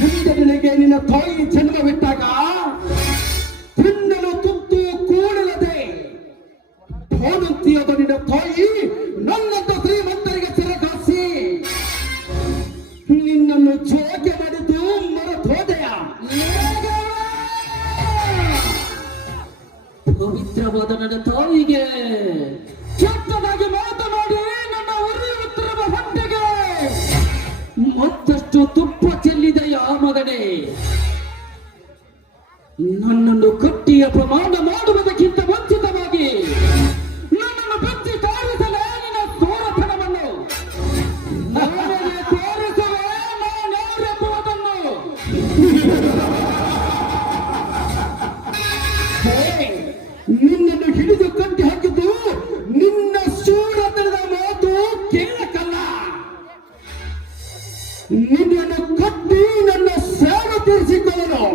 ಹಿಂದೆ ನಿನಗೆ ನಿನ್ನ ತಾಯಿ ಜನ್ಮವಿಟ್ಟಾಗ ತಿನ್ನಲು ತುತ್ತು ಕೂಡಲದೆ ಭಾನುಂತಿಯಾದ ನಿನ್ನ ತಾಯಿ ನನ್ನಂತ ಶ್ರೀಮಂತರಿಗೆ ಸೆರೆಕಾಸಿ ನಿನ್ನನ್ನು ಜೋಕೆ ಮಾಡಿದ್ದು ಮರೆತೋದೆಯ. ಪವಿತ್ರವಾದ ನನ್ನ ತಾಯಿಗೆ ಕೆಟ್ಟದಾಗಿ ಮಾತನಾಡಿ ನನ್ನ ಉರಿಯುತ್ತಿರುವ ಹೊಟ್ಟೆಗೆ ಮತ್ತಷ್ಟು ತುಪ್ಪ ಚೆಲ್ಲಿದೆಯ ಮಗನೇ. ನನ್ನನ್ನು ಕಟ್ಟಿ ಅಪಮಾನ ಮಾಡುವುದಕ್ಕಿಂತ ಮುಂಚಿತವಾಗಿ ನನ್ನನ್ನು ಬಚ್ಚಿ ತೋರಿಸಲೇ ನಿನ್ನ ಸೋರತನವನ್ನು. ನಾನೇ ತೋರಿಸುವೆ ನಾನ್ಯಾರೆಂಬುದನ್ನು. ನಿನ್ನನ್ನು ಹಿಡಿದು ಕಟ್ಟಿ ಹಾಕಿದ್ದು ನಿನ್ನ ಶೂರತನದ ಮಾತು ಕೇಳಕ್ಕಲ್ಲ. ನಿನ್ನನ್ನು ಕಟ್ಟಿ ನನ್ನ ಸೇವೆ ತೀರಿಸಿಕೊಳ್ಳಲು.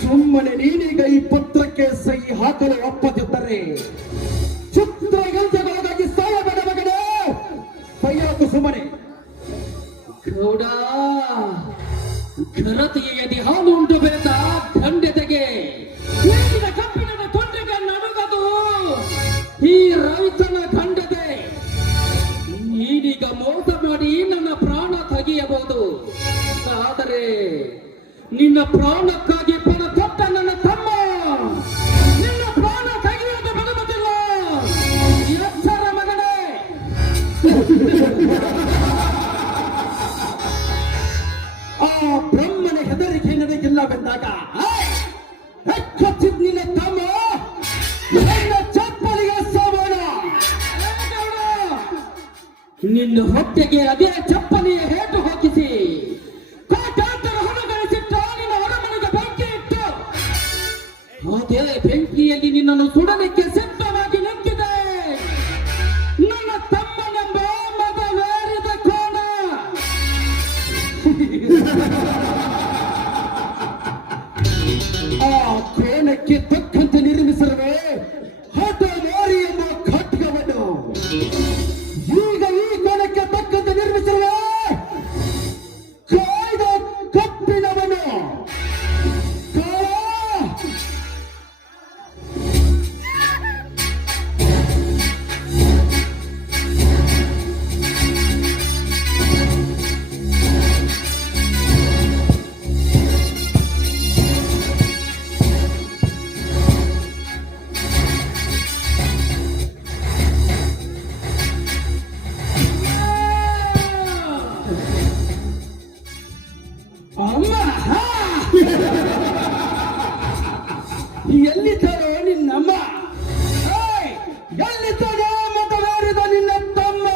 ಸುಮ್ಮನೆ ನೀನೀಗ ಈ ಪತ್ರಕ್ಕೆ ಸಹಿ ಹಾಕಲು ಒಪ್ಪದಿದ್ದರೆ ಚಿತ್ರಗಂಧೆಗಳಾಗಿ ಸಾಯಬೇಡ ಮಗನೇ. ಸಹಿ ಹಾಕು ಸುಮ್ಮನೆ. ಗೌಡ, ಘನತೆಯಲ್ಲಿ ಹಾಲು ಉಂಟು ಬೆಳೆದ ಖಂಡತೆಗೆ ನೀರಿನ ಕಬ್ಬಿಣದ ತೊಂದರೆಗೆ ನಡುಗದು ಈ ರೈತನ ಖಂಡತೆ. ನೀನೀಗ ಮೋಸ ಮಾಡಿ ನನ್ನ ಪ್ರಾಣ ತೆಗೆಯಬಹುದು, ಆದರೆ ನಿನ್ನ ಪ್ರಾಣಕ್ಕಾಗಿ ಪಣ ಕೊಟ್ಟ ನನ್ನ ತಮ್ಮ ನಿನ್ನ ಪ್ರಾಣ ತೆಗೆಯುವುದು ಬಿಡುವುದಿಲ್ಲ. ಎಚ್ಚರ ಮಗನೇ. ನಿನ್ನ ಹೊಟ್ಟೆಗೆ ಅದೇ ಚಪ್ಪಲಿಯ ಹೇಟು ಹಾಕಿಸಿ ಕೋಟ್ಯಾಂತರ ಹಣ ಗಳಿಸಿಟ್ಟು ನಿನ್ನ ಹೊರಮನೆಗೆ ಬೆಂಕಿ ಇಟ್ಟು ಅದೇ ಬೆಂಕಿಯಲ್ಲಿ ನಿನ್ನನ್ನು ಸುಡಲಿಕ್ಕೆ ಸಿದ್ಧವಾಗಿ ನಿಂತಿದೆ ನನ್ನ ತಮ್ಮನೆಂಬ ಮಗವೇರಿದ ಕೋಣ. ಆ ಕೋಣಕ್ಕೆ ತಕ್ಕಂತೆ ನಿರ್ಮಿಸಿರುವೆ ಹಠ ಮಾರಿ ಎಂಬ ಖಡ್ಗವನ್ನು. ಈಗ ಈ ಕೋಣಕ್ಕೆ ತಕ್ಕಂತೆ ನಿರ್ಮಿಸಿರುವೆ ಕಾಯ್ದ ಕಪ್ಪಿನವನು. ಅಮ್ಮ ಎಲ್ಲಿದ್ದಾರೋ ನಿನ್ನಮ್ಮ? ಎಲ್ಲಿದ್ದಾನೋ ಮತವೇರಿದ ನಿನ್ನ ತಮ್ಮ?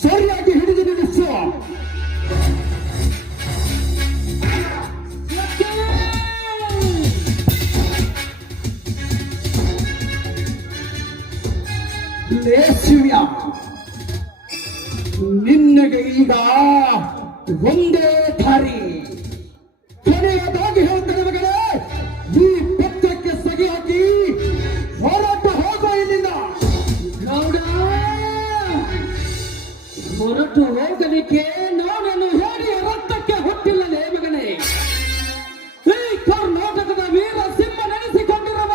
ಸರಿಯಾಗಿ ಹಿಡಿದು ನಿಲ್ಲಿಸು. ಶಿವ್ಯ, ನಿನ್ನಗೆ ಈಗ ಒಂದೇ ದಾರಿ. ಕೊನೆಯದಾಗಿ ಹೇಳ್ತೇನೆ ಮಗಳೇ, ಈ ಪತ್ರಕ್ಕೆ ಸಗಿ ಹಾಕಿ ಹೊರಟು ಹೋಗೋ ಇಲ್ಲಿಂದ. ಗೌಡ, ಹೊರಟು ಹೋಗಲಿಕ್ಕೆ ನಾನನ್ನು ಹೇಳಿ ರಕ್ತಕ್ಕೆ ಹುಟ್ಟಿಲ್ಲಲೇ ಮಗನೇ. ಈ ಕರ್ನಾಟಕದ ವೀರ ಸಿಂಹ ನೆನೆಸಿಕೊಂಡಿರುವ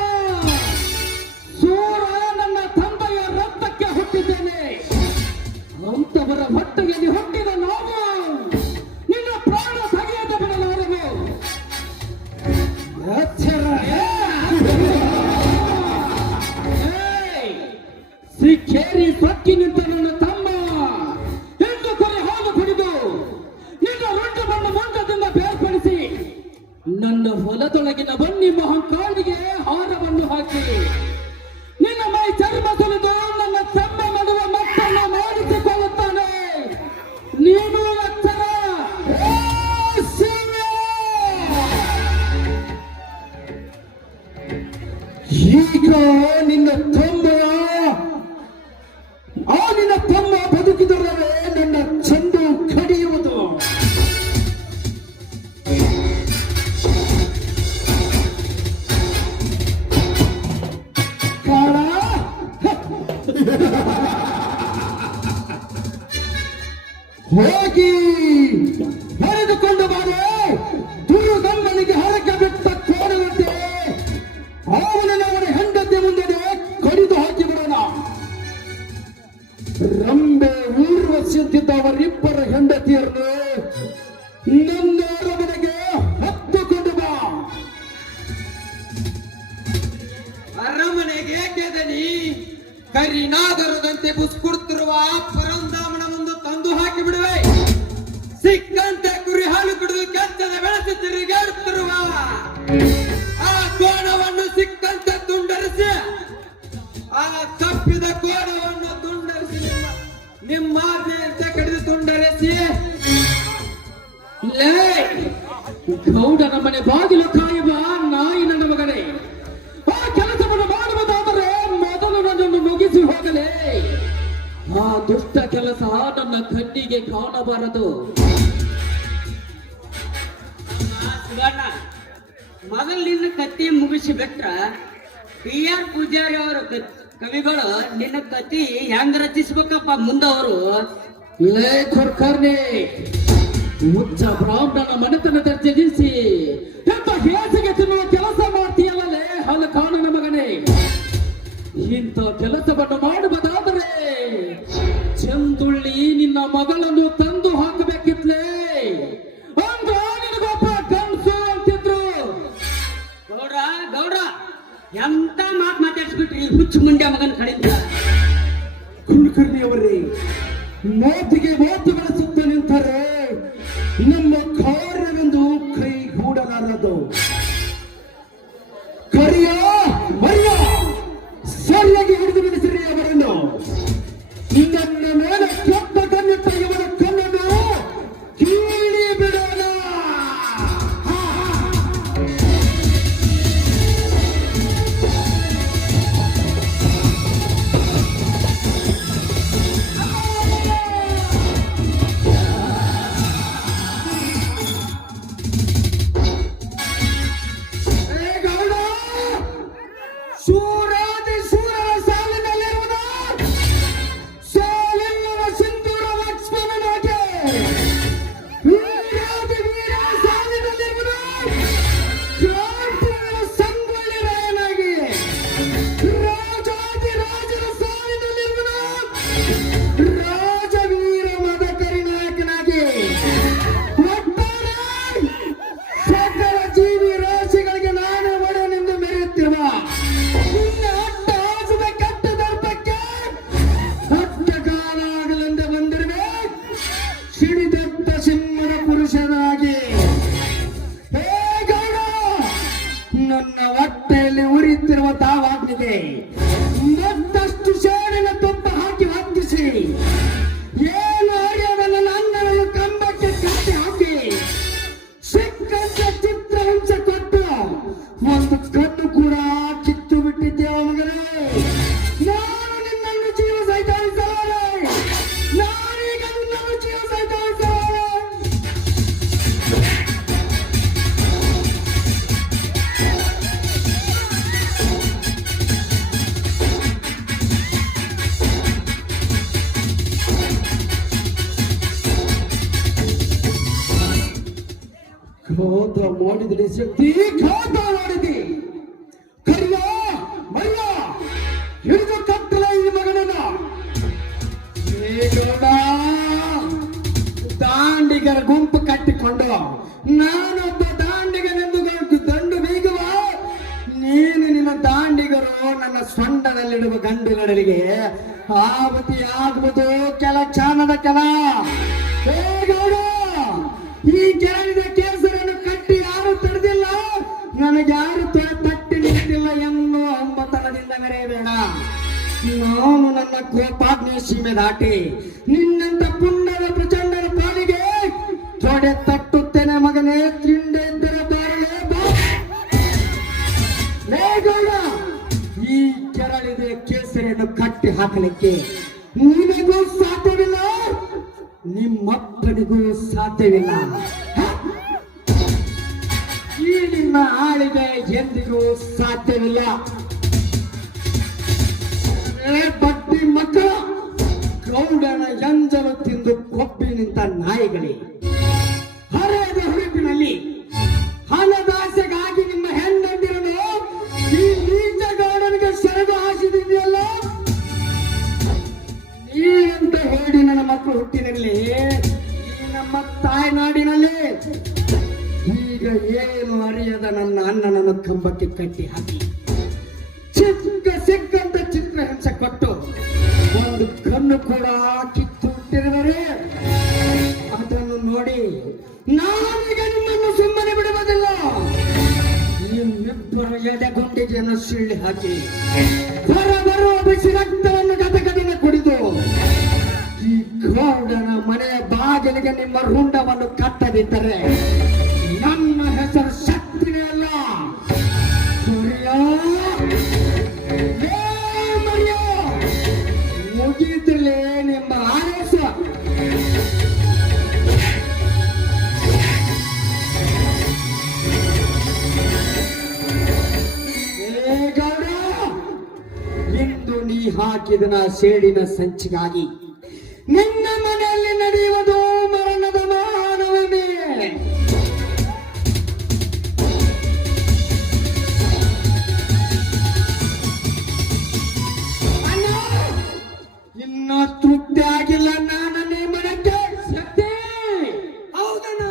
ಸೂರ ನನ್ನ ತಂದೆಯ ರಕ್ತಕ್ಕೆ ಹುಟ್ಟಿದ್ದೇನೆ. ಅಂತವರ ಹೊಟ್ಟೆಯಲ್ಲಿ ಹುಟ್ಟಿದ ನಾವು ನಿನ್ನ ಪ್ರಾಣ ತೆಗೆಯದೆ ಬಿಡಲಾರೆವು. ಎಚ್ಚರ. ಸಿಕ್ಕೇರಿ ಸಕ್ಕಿ ನಿಂತ ನನ್ನ ತಮ್ಮ ಎಂದು ಕೊರೆ ಹಾಲು ಕುಡಿದು ನಿನ್ನ ರುಂಡು ಬಣ್ಣ ಮುಂಡದಿಂದ ಬೇರ್ಪಡಿಸಿ ನನ್ನ ಹೊಲದೊಳಗಿನ ಬನ್ನಿ ಮಹಂಕಾಳಿಗೆ ಹಾರವನ್ನು ಹಾಕಿ ನಿನ್ನ ಮೈ ಚರ್ಮ ಸುಲಿದು ನನ್ನ ತಮ್ಮ ನಡುವ ಮಕ್ಕಳನ್ನು ಮಾಡಿಸಿಕೊಳ್ಳುತ್ತಾನೆ. ನೀನು ಎಚ್ಚರ. ಈಗ ನಿನ್ನ ತಮ್ಮ, ನಿನ್ನ ತಮ್ಮ ಬದುಕಿದರವೇ ನನ್ನ ಚೆಂಡು ಕಡಿಯುವುದು. ಕಾಳ, ಹೋಗಿ ಬರೆದುಕೊಂಡು ಬಾರೆ. ದುರ್ಗಮ್ಮನಿಗೆ ಹರಕೆ ಬಿಟ್ಟ ಕೋಣವಂತೆ ಅವನ ಹೆಂಡತಿ ಮುಂದೆ ಕಡಿದು ಹಾಕಿ ಬಿಡೋಣ. ರಂಬೆ ಊರ್ವಶಿದ್ದ ಅವರಿಬ್ಬರ ಹೆಂಡತಿಯರನ್ನು ನನ್ನ ಅರಮನೆಗೆ ಹತ್ತುಕೊಂಡು ಬಾ. ಅರಮನೆಗೆ ಏಕೆದನಿ ಕರಿನಾಗರದಂತೆ ಬುಸ್ಕುಡ್ತಿರುವ ಪರಂಧಾಮನ ಮುಂದೆ ತಂದು ಹಾಕಿ ಬಿಡುವೆ. ಸಿಕ್ಕಂತೆ ಕುರಿ ಹಾಲು ಕುಡಿದು ಕೆಚ್ಚದ ಬೆಳೆಸಿ ತಿರುಗಾಡುತ್ತಿರುವ ಆ ಕೋಣವನ್ನು ಸಿಕ್ಕಂತೆ ತುಂಡರಿಸಿ, ಆ ತಪ್ಪಿದ ಕೋಣವನ್ನು ತುಂಡರಿಸಿ ನಿಮ್ಮ ಕಡಿದು ತುಂಡರಿಸಿ. ಲೇ ಗೌಡನ ಮನೆ ಬಾಗಿಲು ಕಾಯುವ ನಾಯಿ ನನ್ನ ಮಗನೇ, ಆ ಕೆಲಸವನ್ನು ಮಾಡುವುದಾದರೆ ಮೊದಲು ನನ್ನನ್ನು ಮುಗಿಸಿ ಹೋಗಲೇ. ಆ ದುಷ್ಟ ಕೆಲಸ ನನ್ನ ಕಣ್ಣಿಗೆ ಕಾಣಬಾರದು. ಶಿವಣ್ಣ, ಮೊದಲಿನ ಕತ್ತಿ ಮುಗಿಸಿ ಬಿಟ್ರ PR ಪೂಜಾರಿ ಅವರ ಕವಿಗಳು ನಿನ್ನ ಕತ್ತಿ ಹೆಂಗ ರಚಿಸ್ಬೇಕಪ್ಪ ಮುಂದವರು. ಲೇ ಕೊರ್ಕರ್ಣಿ, ಉಚ್ಚ ಬ್ರಾಹ್ಮಣನ ಮನೆತನ ತ್ಯಜಿಸಿ ಎಂತ ಹೇಸಿಗೆ ತಿನ್ನುವ ಕೆಲಸ ಮಾಡ್ತೀಯಲ್ಲೇ ಹಲ ಕಾಣನ ಮಗನೇ. ಇಂಥ ಕೆಲಸವನ್ನು ಮಾಡುವುದಾದರೆ ಚಂದುಳ್ಳಿ ನಿನ್ನ ಮಗಳನ್ನು ತಂದು ಹಾಕಬೇಕಿತ್ಲೇ. ಅಂದ್ರ ನಿನಗೊಬ್ಬ ಗಂಡಸು ಅಂತಿದ್ರು. ಗೌಡ್ರ ಗೌಡ್ರ ಎಂತ ಮಾತಾಡ್ಸ್ಬಿಟ್ರಿ ಹುಚ್ಚು ಮುಂಡ್ಯ ಮಗನ ಕಡೆಯಿಂದ. ಕುಲಕರ್ಣಿಯವರೇ, ಮಾತಿಗೆ ಮಾತು ಬೆಳೆಸುತ್ತ ನಿಂತರೆ ನಮ್ಮ ಕಾರ್ಯವೆಂದು ಕೈಗೂಡಲಾರದು. ಕರಿಯ ಮರಿಯ ಸರಿಯಾಗಿ ಹಿಡಿದು ಬಿಡಿಸಿರಿ ಅವರನ್ನು. ಸೂರಾದಿ ಸೂರರ ಸಾಲಿನಲ್ಲಿರುವುದು ಸೋಲಿಲ್ಲದ ಸಿಂಧೂರ ಲಕ್ಷ್ಮಣನಾಗೆ, ವೀರಾದಿ ವೀರರ ಸಾಲಿನಲ್ಲಿರುವುದು ಕ್ರಾಂತಿಯ ಸಂಗೊಳ್ಳಿ ರಾಯನಾಗಿ, ರಾಜಾದಿ ರಾಜರ ಸಾಲಿನಲ್ಲಿರುವುದು ರಾಜವೀರ ಮದಕರಿ ನಾಯಕನಾಗಿ, ಒಟ್ಟಾರೆ ಸಕಲ ಜೀವಿ ರಾಶಿಗಳಿಗೆ ನಾನು ಒಡೆಯನೆಂದು ಮೆರೆಯುತ್ತಿರುವ ನಿನ್ನ ಅಟ್ಟಹಾಸದ ಕೆಟ್ಟ ದರ್ಪಕ್ಕೆ ಹತ್ತ ಕಾಲ ಆಗಲೆಂದು ಬಂದಿರುವೆ ಸಿಡಿದತ್ತ ಸಿಂಹದ ಪುರುಷನಾಗಿ. ಹೇ ಗೌಡ, ನನ್ನ ಹೊಟ್ಟೆಯಲ್ಲಿ ಉರಿಯುತ್ತಿರುವ ತಾವಾಗ್ನಿಗೆ ಮತ್ತಷ್ಟು ಸೇಡಿನ ತುಪ್ಪ ಹಾಕಿ ಹೊತ್ತಿಸಿ ಏನು ಅರಿಯದ ನನ್ನ ಅಣ್ಣನನ್ನು ಕಂಬಕ್ಕೆ ಕಟ್ಟಿ ಹಾಕಿ ಸಿಕ್ಕಂತ ಚಿತ್ರಹಿಂಸ ಕೊಟ್ಟು ಒಂದು ಕಣ್ಣು ಕೂಡ ಕಿತ್ತು ಬಿಟ್ಟಿದ್ದೇವ ಮಗನೇ. ನಾನು ನಿನ್ನನ್ನು ಜೀವ ಸಹಿತ ಉಳಿಸಲಾರೆ. ನಾನೀಗ ನಿನ್ನನ್ನು ಜೀವ ಸಹಿತ ಉಳಿಸಲಾರೆ. ಕ್ರೋಧ ಮಾಡಿದ್ರೆ ಶಕ್ತಿ, ಕ್ರೋಧ ಮಾಡಿದಿ ಕರಿಯ ಮರಿಯ ಹಿಡಿದು ಕತ್ತಲ ಈ ಮಗನನ್ನ. ಗೌಡ, ದಾಂಡಿಗರ ಗುಂಪು ಕಟ್ಟಿಕೊಂಡು ನಾನೊಬ್ಬ ದಾಂಡಿಗನೆಂದು ದಂಡು ಬೀಗುವ ನೀನು ನಿನ್ನ ದಾಂಡಿಗರು ನನ್ನ ಸೊಂಡದಲ್ಲಿಡುವ ಗಂಡುಗಳಿಗೆ ಆವತಿ ಆಗುವುದು ಕೆಲ ಕ್ಷಣದ ಕೆಲ. ಹೇ ಗೌಡ, ಈ ಕೆಳಗಿದ ಕೇಸರನ್ನು ಕಟ್ಟಿ ಯಾರು ತಡೆದಿಲ್ಲ, ನನಗೆ ಯಾರು ತಟ್ಟಿ ನಿಂತಿಲ್ಲ ಎನ್ನುವ ಅಂಬತನದಿಂದ ಮೆರೆಯಬೇಡ. ನಾನು ನನ್ನ ಕೋಪಾಗ್ನಿ ಸೀಮೆ ದಾಟಿ ನಿನ್ನಂತ ಪುಣ್ಯದ ಪ್ರಚಂಡನ ಪಾಲಿಗೆ ತೊಡೆ ತಟ್ಟುತ್ತೇನೆ ಮಗನೇ. ತಿಂಡೆ ಇದ್ದರೆ ಬಾರಲೇ ಬಾ. ಲೇ ಗೌಡ, ಈ ಕೆರಳಿದ ಕೇಸರಿಯನ್ನು ಕಟ್ಟಿ ಹಾಕಲಿಕ್ಕೆ ನಿನಗೂ ಸಾಧ್ಯವಿಲ್ಲ, ನಿಮ್ಮಪ್ಪನಿಗೂ ಸಾಧ್ಯವಿಲ್ಲ. ಈ ನಿಮ್ಮ ಆಳಿಗೆ ಎಂದಿಗೂ ಸಾಧ್ಯವಿಲ್ಲ. ಬಡ್ಡಿ ಮಕ್ಕಳ ಗೌಡನ ಎಂಜಲು ತಿಂದು ಕೊಬ್ಬಿ ನಿಂತ ನಾಯಿಗಳೇ, ಹರಿಯದ ಹುರುಪಿನಲ್ಲಿ ಹಣದಾಸೆಗಾಗಿ ನಿಮ್ಮ ಹೆಣ್ಣಂದಿರನು ಈ ನೀಚ ಗೌಡನಿಗೆ ಸೆರಗು ಹಾಸಿದೆಯಲ್ಲ. ನೀನಂತ ಹೇಳಿ ನನ್ನ ಮಕ್ಕಳು ಹುಟ್ಟಿನಲ್ಲಿ ಈ ನಮ್ಮ ತಾಯ್ನಾಡಿನಲ್ಲಿ ಈಗ ಏನು ಅರಿಯದ ನನ್ನ ಅಣ್ಣನನ್ನು ಕಂಬಕ್ಕೆ ಕಟ್ಟಿ ಹಾಕಿ ಸಿಕ್ಕಂತ ಚಿತ್ರಹಿಂಸೆ ಕೊಟ್ಟು ಒಂದು ಕಣ್ಣು ಕೂಡ ಕಿತ್ತು ಹುಟ್ಟಿರುವರೆ ಅದನ್ನು ನೋಡಿ ನಾನೀಗ ನಿಮ್ಮನ್ನು ಸುಮ್ಮನೆ ಬಿಡುವುದಿಲ್ಲ. ನಿಮ್ಮಿಬ್ಬರ ಎದೆಗುಂಡಿಗೆಯನ್ನು ಸಿಳ್ಳಿ ಹಾಕಿ ಹೊರಬರುವ ಬಿಸಿ ರಕ್ತವನ್ನು ಗದಗದಿನ ಕುಡಿದು ಈ ಗೌಡನ ಮನೆಯ ಬಾಗಿಲಿಗೆ ನಿಮ್ಮ ರುಂಡವನ್ನು ಕಟ್ಟದಿದ್ದರೆ ನನ್ನ ಹೆಸರು ಶಕ್ತಿನೇ ಅಲ್ಲ. ಮುಗಿದ್ರಲೇ ನಿಮ್ಮ ಆಯಸ. ಗೌಡ, ಇಂದು ನೀ ಹಾಕಿದ ಸೇಡಿನ ಸಂಚಿಗಾಗಿ ನಿನ್ನ ಮನೆಯಲ್ಲಿ ನಡೆಯುವುದು ಮರಣದ ಮಾನವನೇ. ಇನ್ನೂ ತೃಪ್ತಿ ಆಗಿಲ್ಲ ನಾನನ್ನೇ ಮನಕ್ಕೆ. ಹೌದಣ್ಣ,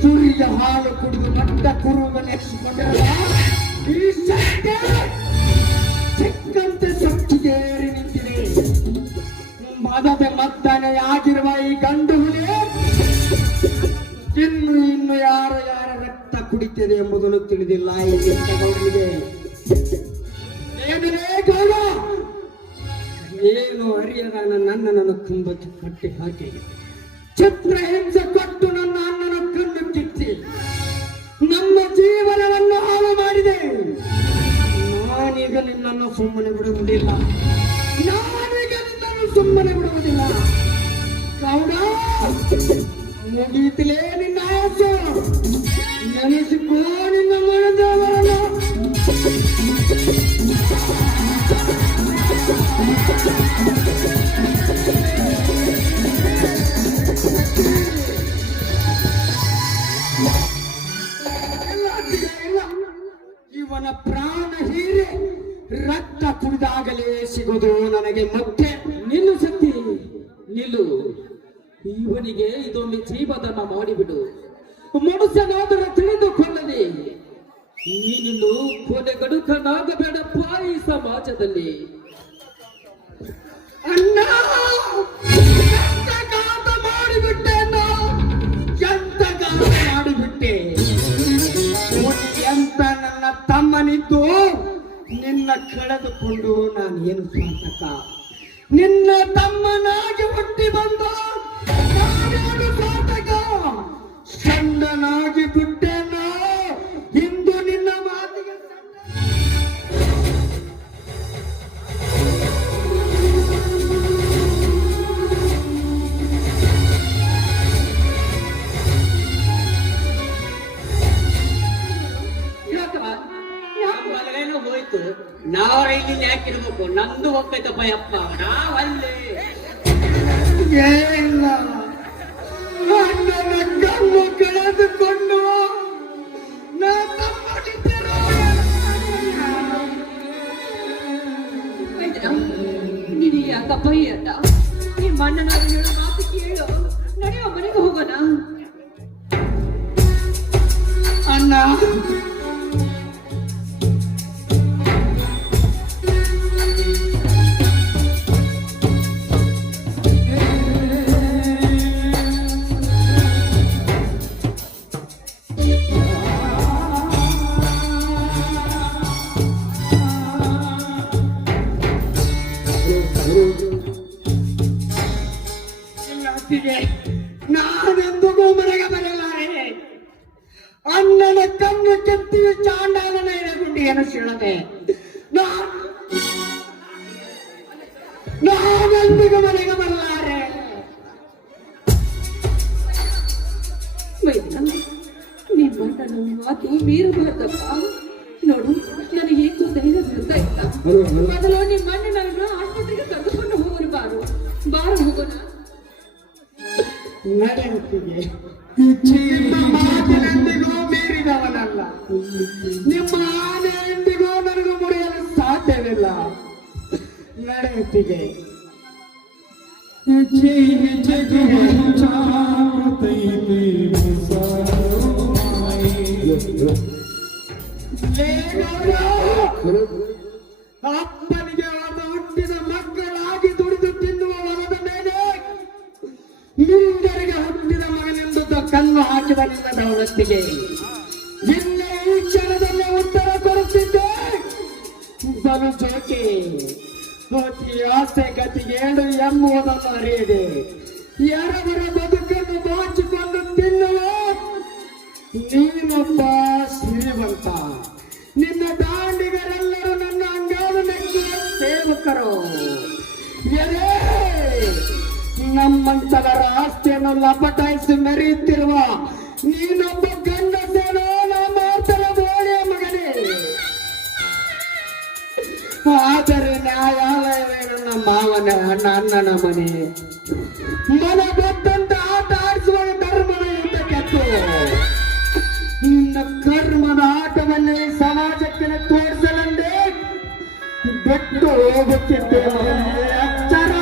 ತುರಿಯ ಹಾಲು ಕುಡಿದು ಮಟ್ಟ ಕುರುವನೆಸಿಕೊಂಡಿರಲ್ಲ ಈ ಸತ್ಯ ಚಿಕ್ಕಂತೆ ಸೊಕ್ಕಿಗೇರಿ ನಿಂತಿದೆ. ಮದದ ಮದ್ದಾನೆ ಆಗಿರುವ ಈ ಗಂಡು ಹುಲಿ ಇನ್ನು ಯಾರ ರಕ್ತ ಕುಡಿತಿದೆ ಎಂಬುದನ್ನು ತಿಳಿದಿಲ್ಲ ಈ ಗೌಡನಿಗೆ. ಏನೇ ಗೌಡ, ಏನು ಅರಿಯದ ನನ್ನನ್ನು ಕುಂಬಕ್ಕೆ ಕಟ್ಟಿ ಹಾಕಿ ಚಿತ್ರಹಿಂಸೆ ಕೊಟ್ಟು ನನ್ನ ಅಣ್ಣನ ಕಣ್ಣು ಕಿತ್ತಿ ನಮ್ಮ ಜೀವನವನ್ನು ಹಾಳು ಮಾಡಿದೆ. ನಾನೀಗ ನಿನ್ನನ್ನು ಸುಮ್ಮನೆ ಬಿಡುವುದಿಲ್ಲ. ನಾನೀಗ ನಿನ್ನನ್ನು ಸುಮ್ಮನೆ ಬಿಡುವುದಿಲ್ಲ. ಗೌಡ, ಮುಗೀತಿಲೇ ನಿನ್ನ ಆಸೆ. ನೆನೆಸಿಕೋ ನಿನ್ನ ಮನದವರನ್ನು. ರಕ್ತ ಕುಡಿದಾಗಲೇ ಸಿಗುವುದು ನನಗೆ ಮುಕ್ತಿ. ನಿಲ್ಲು ಶಕ್ತಿ ನಿಲ್ಲು. ಇವನಿಗೆ ಇದೊಂದು ಜೀವದಾನ ಮಾಡಿಬಿಡು. ಮನುಷ್ಯನಾದರೂ ತಿಳಿದುಕೊಳ್ಳಲಿ. ನೀನಿನ್ನು ಕೊನೆಗಡುಕನಾಗಬೇಡಪ್ಪ ಈ ಸಮಾಜದಲ್ಲಿ. ಅಣ್ಣ, ಎಂತ ಗಾತ ಮಾಡಿಬಿಟ್ಟೆ ಅಣ್ಣ, ಎಂತ ಗಾತ ಮಾಡಿಬಿಟ್ಟೆ. ಎಂತ ನನ್ನ ತಮ್ಮನಿದ್ದು ನಿನ್ನ ಕಳೆದುಕೊಂಡು ನಾನು ಏನು ಸಾರ್ಥಕ? ನಿನ್ನ ತಮ್ಮನಾಗಿ ಹುಟ್ಟಿ ಬಂದ ನಾನೇನು ಸಾರ್ಥಕ? ಚಂದನಾಗಿ ಬಿಟ್ಟೆನ ಇಂದು ನಿನ್ನ ಮಾತಿಗೆ ಮಲಗೇನೋ ಹೋಯ್ತು. ನಾವ್ ಇಲ್ಲಿ ಯಾಕಿರ್ಬೇಕು? ನಂದು ಹೋಗ್ತೈತಪ್ಪ ಯಪ್ಪ, ನಾವಲ್ಲಿ ಇಲ್ಲ. ನನ್ನ ಕಣ್ಣು ಕಳೆದುಕೊಂಡು ನೀನು ಯಾಕಪ್ಪ ಈ ಅಡ್ಡ? ನಿಮ್ಮ ಅಣ್ಣನವರು ಹೇಳೋ ಮಾತು ಕೇಳು. ನಡೆಯೋ ಮನೆಗೆ ಹೋಗೋಣ. ಅಣ್ಣ, ನಾನೆಂದಿಗೂ ಮನೆಗೆ ಬರಲಾರೆ. ಅಣ್ಣನ ಕಣ್ಣು ಕೆತ್ತಿ ಚಾಂಡಾಲನ ಎಡೆಗುಂಡಿಯನ್ನು ಸೀಳದೆ ನಾನೆಂದಿಗೂ ಮನೆಗೆ ಬರಲಾರೆ. ನಿಮ್ಮ ನನ್ನ ಮಾತು ಮೀರಬಾರ್ದಪ್ಪ. ನೋಡು, ನನಗೆ ಏನು ಧೈರ್ಯ ಬರ್ತಾ ಇಲ್ಲ. ಮೊದಲು ನಿಮ್ಮ ಅಣ್ಣನನ್ನು ಆಸ್ಪತ್ರೆಗೆ ಕರೆದುಕೊಂಡು ಹೋಗೋರು. ಬಾರು ಹೋಗೋಣ. ನಡೆಯುತ್ತಿದೆ. ನಿಮ್ಮ ಮಾತಿನೆಂದಿಗೂ ಮೀರಿದವನಲ್ಲ. ನಿಮ್ಮ ಆನೆ ಎಂದಿಗೂ ನನಗೂ ಮುರಿಯಲು ಸಾಧ್ಯವಿಲ್ಲ. ನಡೆಯುತ್ತಿದೆ. ಅಪ್ಪನಿಗೆ ಒಬ್ಬ ಹುಟ್ಟಿದ ಮಕ್ಕಳಾಗಿ ದುಡಿದು ತಿನ್ನುವ ಹೊಲದ ಮೇಲೆ ಮುಂದರಿಗೆ ಹುಟ್ಟಿದ ಮಗನೆಂದು ಕಲ್ಲು ಹಾಕಿದ ನಿನ್ನ ದೌಲತ್ತಿಗೆ ನಿನ್ನ ಈ ಕ್ಷಣದಲ್ಲೇ ಉತ್ತರ ಕೊಡುತ್ತಿದ್ದೆ. ಬಲು ಜೋಕೆ ಹೋತಿ ಆಸೆ ಗತಿಗೇಡು ಎಂಬುವುದನ್ನು ಅರಿಯದೆ ಎರವರ ಬದುಕನ್ನು ಬಾಚಿಕೊಂಡು ತಿನ್ನುವ ನೀನೊಬ್ಬ ಶ್ರೀಮಂತ. ನಿನ್ನ ದಾಂಡಿಗರೆಲ್ಲರೂ ನನ್ನ ಅಂಗಾಲು ನೆಚ್ಚುವ ಸೇವಕರು. ಎಲೆ ನಮ್ಮಂತವರ ಆಸ್ತಿಯನ್ನು ಲಪಟಾಯಿಸಿ ಮೆರೆಯುತ್ತಿರುವ ನೀನೊಬ್ಬ ಗಂಡಸೇನೋ ನಮ್ಮ ಮಾತನ ಬೋಳಿಯ ಮಗನೇ. ಆದರೆ ನ್ಯಾಯಾಲಯವೇ ನನ್ನ ಮಾವನ ಅಣ್ಣನ ಮನೆ. ಮನ ಗೊತ್ತಂತ ಆಟ ಆಡಿಸುವ ಧರ್ಮದ ಯುದ್ಧ ಕೆತ್ತು ನಿನ್ನ ಕರ್ಮದ ಆಟವನ್ನೇ ಸಮಾಜಕ್ಕೆ ತೋರಿಸಲೆಂದೇ ಬಿಟ್ಟು ಹೋಗುತ್ತಿದ್ದೇನೆ. ಅಚ್ಚರ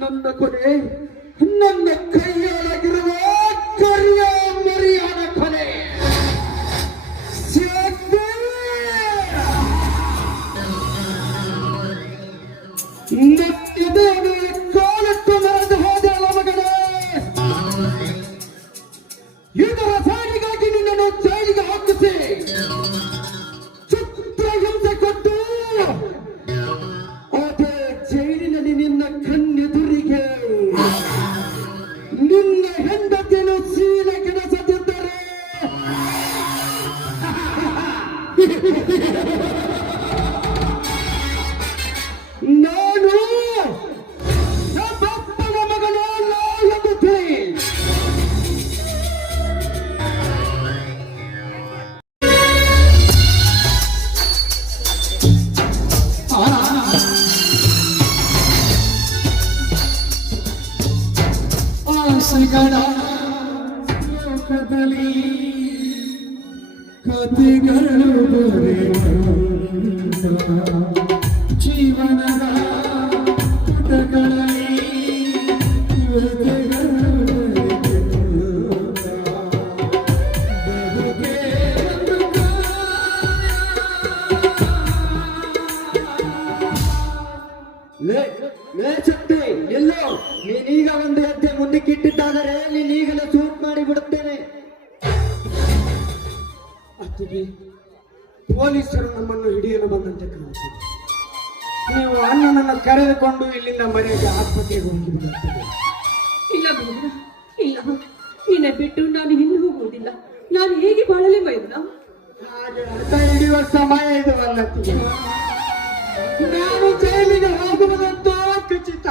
ನನ್ನ ಕೊನೆ, ನನ್ನ ಕೈಯೊಳಗಿರುವ ಕರಿಯ ಮರಿಯಾದ ಕೊನೆ. ಇದನ್ನು ಕಾಲಕ್ಕೆ ಮರೆದು ಹೋದೆ ಮಗನೇ. ಇದರ ಸಾರಿಗಾಗಿ ನಿನ್ನನ್ನು ಜೈಲಿಗೆ ಹಾಕಿಸಿ ಚಿತ್ರ ಹಿಂಸೆ ಕೊಟ್ಟು ಅದೇ ಜೈಲಿನಲ್ಲಿ ನಿನ್ನ ಕಣ್ಣೆದುರಿಗೆ ನಿನ್ನ ಆಸೆಗಳ ಲೋಕದಲ್ಲಿ ಕಥೆಗಳು ಬರೆದ ಜೀವನದ ಪುಟಗಳಲ್ಲಿ ವ್ಯಥೆಗಳು ಬದುಕೆ ಒಂದು ಲೇ ಶಕ್ತಿ ಎಲ್ಲೋ ನೀನೀಗ ಒಂದು ಹೆಜ್ಜೆ ಮುಂದಕ್ಕೆ ಇಟ್ಟಿದ್ದಾದರೆ ನೀನೀಗಲೇ ಶೂಟ್ ಮಾಡಿ ಬಿಡುತ್ತೇನೆ. ಅತ್ತಿಗೆ ಪೊಲೀಸರು ನಮ್ಮನ್ನು ಹಿಡಿಯಲು ಬಂದಂತೆ ಕಾಣುತ್ತದೆ. ನೀವು ಅಣ್ಣನನ್ನು ಕರೆದುಕೊಂಡು ಇಲ್ಲಿಂದ ಮನೆಗೆ ಆಸ್ಪತ್ರೆಗೆ ಹೋಗಿಬಿಡುತ್ತದೆ. ಇಲ್ಲ ಮೈದನ, ಇಲ್ಲ, ನಿನ್ನ ಬಿಟ್ಟು ನಾನು ಎಲ್ಲೂ ಹೋಗುವುದಿಲ್ಲ. ನಾನು ಹೇಗೆ ಬಾಳಲಿ ಮೈದನ? ಹಾಗೆ ಅರ್ಥ ಹಿಡಿಯುವ ಸಮಯ ಇದು ಅಲ್ಲತ್ತಿಗೆ. ನಾನು ಜೈಲಿಗೆ ಹೋಗುವುದಂತೂ ಖಚಿತ.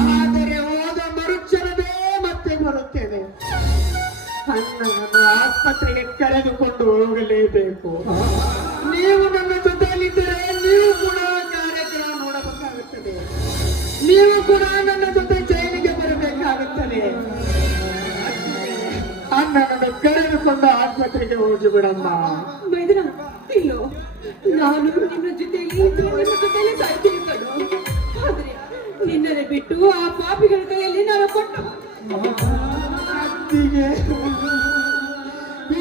ಆದರೆ ಹೋದ ಮರುಕ್ಷಣವೇ ಮತ್ತೆ ಬರುತ್ತೇನೆ. ಅಣ್ಣನನ್ನು ಆಸ್ಪತ್ರೆಗೆ ಕರೆದುಕೊಂಡು ಹೋಗಲೇಬೇಕು. ನೀವು ನನ್ನ ಜೊತೆಯಲ್ಲಿದ್ದರೆ ನೀವು ಕೂಡ ಕಾರ್ಯಕ್ರಮ ನೋಡಬೇಕಾಗುತ್ತದೆ. ನೀವು ಕೂಡ ನನ್ನ ಜೊತೆ ಜೈಲಿಗೆ ಬರಬೇಕಾಗುತ್ತದೆ. ಅಣ್ಣನನ್ನು ಕರೆದುಕೊಂಡು ಆಸ್ಪತ್ರೆಗೆ ಹೋಗಿ ಬಿಡಮ್ಮ. ಮೈದನ, ಇಲ್ಲೋ, ನಾನು ನಿನ್ನ ಜೊತೆಯಲ್ಲಿ ಇದ್ದು ನಿನ್ನ ಜೊತೆಯಲ್ಲಿ ಸಾಯ್ತೀನಿ ಕಣೋ. ಆದ್ರೆ ನಿನ್ನನ್ನು ಬಿಟ್ಟು ಆ ಪಾಪಿಗಳ ಕೈಯಲ್ಲಿ ನಾನು ಕೊಟ್ಟು ಅತ್ತಿಗೆ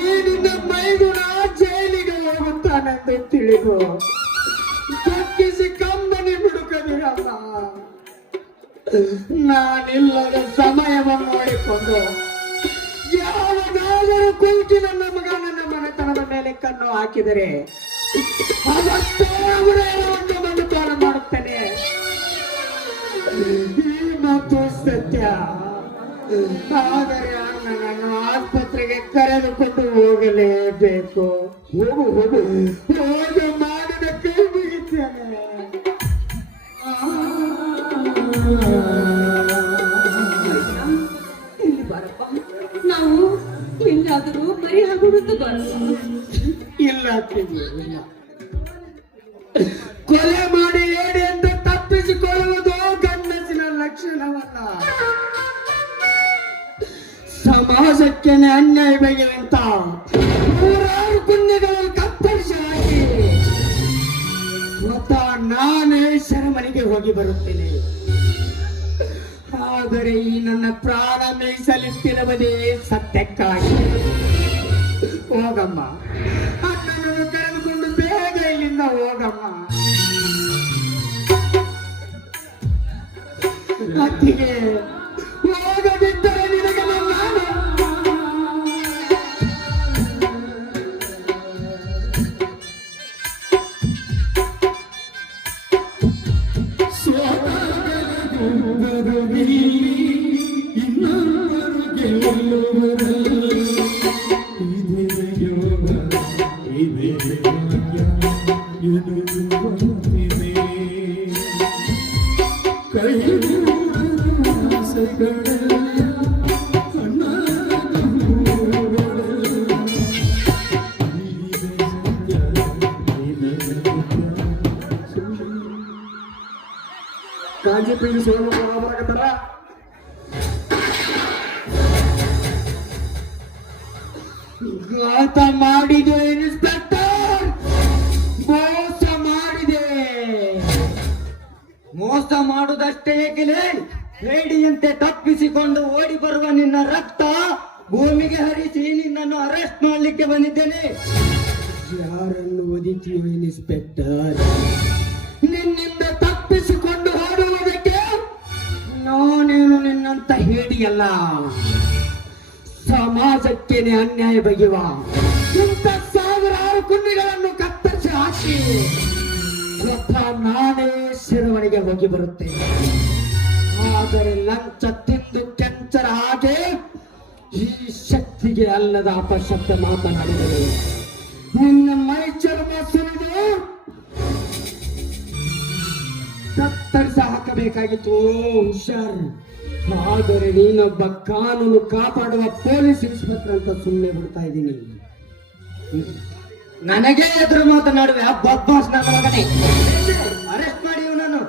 ಈ ನಿನ್ನ ಮೈದುನ ಜೈಲಿಗೆ ಹೋಗುತ್ತಾನೆಂದು ತಿಳಿದು ತಪ್ಪಿಸಿ ಕಂಬನಿ ಹುಡುಕದಿರಲ್ಲ. ನಾನಿಲ್ಲದ ಸಮಯವನ್ನು ನೋಡಿಕೊಂಡು ಯಾವಾಗಾದರೂ ಕುಂಕಿ ನನ್ನ ಮಗ ನನ್ನ ಮನೆತನದ ಮೇಲೆ ಕಣ್ಣು ಹಾಕಿದರೆ ಅವತ್ತೇ ಅವರೇನೊಂದು ಮನುಪಾನ ಮಾಡುತ್ತೇನೆ. ಈ ಮಾತು ಸತ್ಯ. ಆದರೆ ನನ್ನನ್ನು ಆಸ್ಪತ್ರೆಗೆ ಕರೆದುಕೊಂಡು ಹೋಗಲೇಬೇಕು. ಹೋಗು ಹೋಗು ಹೋಗ ಮಾಡಿದ ಕೈ ಮುಗಿತೇನೆ. ಇಲ್ಲಿ ಬಾರಪ್ಪ, ನಾವು ಎಲ್ಲಾದರೂ ಬರೀ ಆಗುವುದು ಬರಲ್ಲ. ಇಲ್ಲ ಅತ್ತಿಗೆ, ಇಲ್ಲ. ಕೊಲೆ ಮಾಡಿ ಹೇಳಿ ಅಂತ ತಪ್ಪಿಸಿಕೊಳ್ಳುವುದು ಗಂಡಸಿನ ಲಕ್ಷಣವಲ್ಲ. ಸಮಾಜಕ್ಕೆ ಅನ್ಯಾಯ ಬಗೆಯಂತ ನೂರಾರು ಪುಣ್ಯಗಳನ್ನು ಕತ್ತರಿಸಿ ಹಾಕಿ ಸ್ವತಃ ನಾನೇ ಶರಮನೆಗೆ ಹೋಗಿ ಬರುತ್ತೇನೆ. ಆದರೆ ಈ ನನ್ನ ಪ್ರಾಣ ಮೀಸಲಿಟ್ಟಿರುವುದೇ ಸತ್ಯಕ್ಕಾಗಿ. ಹೋಗಮ್ಮ, ಅಣ್ಣನನ್ನು ಕರೆದುಕೊಂಡು ಬೇಗ ಇಲ್ಲಿಂದ ಹೋಗಮ್ಮ. ಅತ್ತಿಗೆ ಹೋಗದಿದ್ದರೆ ನಿನಗೆ ನಾನು ಇನ್ನೊಬ್ಬರು ಗೆಲ್ಲುವರು. ಇದೇ ಯೋಗ, ಇದೇ ಭಾಗ್ಯ, ಇದು ಬಂದಿದೆ. ಕೈ ಆಸೆಗಳೆಲ್ಲ ಅಣ್ಣನ ಹೂಗಳೆಲ್ಲ. ಇದೇ ಸತ್ಯ, ಇದೇ ಸತ್ಯ. ಕಾಂಜಿ ಪಿಂಜಿ ಸೋನು ಬರಾಕತ್ತಾರ. ಘಾತ ಮಾಡಿದೆ ಇನ್ಸ್ಪೆಕ್ಟರ್, ಮೋಸ ಮಾಡಿದೆ. ಮೋಸ ಮಾಡುವುದಷ್ಟೇ ಏಕೆಲೆ? ಹೇಡಿಯಂತೆ ತಪ್ಪಿಸಿಕೊಂಡು ಓಡಿ ಬರುವ ನಿನ್ನ ರಕ್ತ ಭೂಮಿಗೆ ಹರಿಸಿ ನಿನ್ನನ್ನು ಅರೆಸ್ಟ್ ಮಾಡಲಿಕ್ಕೆ ಬಂದಿದ್ದೇನೆ. ಯಾರನ್ನು ಒದಿತೀವಿ ಇನ್ಸ್ಪೆಕ್ಟರ್? ನಿನ್ನಿಂದ ತಪ್ಪಿಸಿಕೊಂಡು ಓಡುವುದಕ್ಕೆ ನಾನೇನು ನಿನ್ನಂತ ಹೇಳಿಯಲ್ಲ. ಸಮಾಜಕ್ಕೇನೆ ಅನ್ಯಾಯ ಬಗೆಯುವ ಇಂಥ ಸಾವಿರಾರು ಕುಂಡಿಗಳನ್ನು ಕತ್ತರಿಸಿ ಹಾಕಿ ಸ್ವತಃ ನಾನೇ ಶಿರವಣಿಗೆ ಹೋಗಿ ಬರುತ್ತೇನೆ. ಆದರೆ ಲಂಚ ತಿಂದು ಕೆಂಚರ ಹಾಗೆ ಈ ಶಕ್ತಿಗೆ ಅಲ್ಲದ ಅಪಶಬ್ದ ಮಾತನಾಡಿದರೆ ನಿನ್ನ ಮೈ ಚರ್ಮ ಸುರಿದು ಕತ್ತರಿಸಿ ಹಾಕಬೇಕಾಗಿತ್ತು. ಹುಷಾರ್. ಆದರೆ ನೀನೊಬ್ಬ ಕಾನೂನು ಕಾಪಾಡುವ ಪೊಲೀಸ್ ಇನ್ಸ್ಪೆಕ್ಟರ್ ಅಂತ ಸುಮ್ಮನೆ ಬಿಡ್ತಾ ಇದ್ದೀನಿ. ನನಗೆ ಎದುರು ಮಾತನಾಡುವೆ ಆ ಬದ್ಮಾಸ್ ನನ್ನ ಮಗನೇ. ಅರೆಸ್ಟ್ ಮಾಡಿ ಇವನನ್ನು.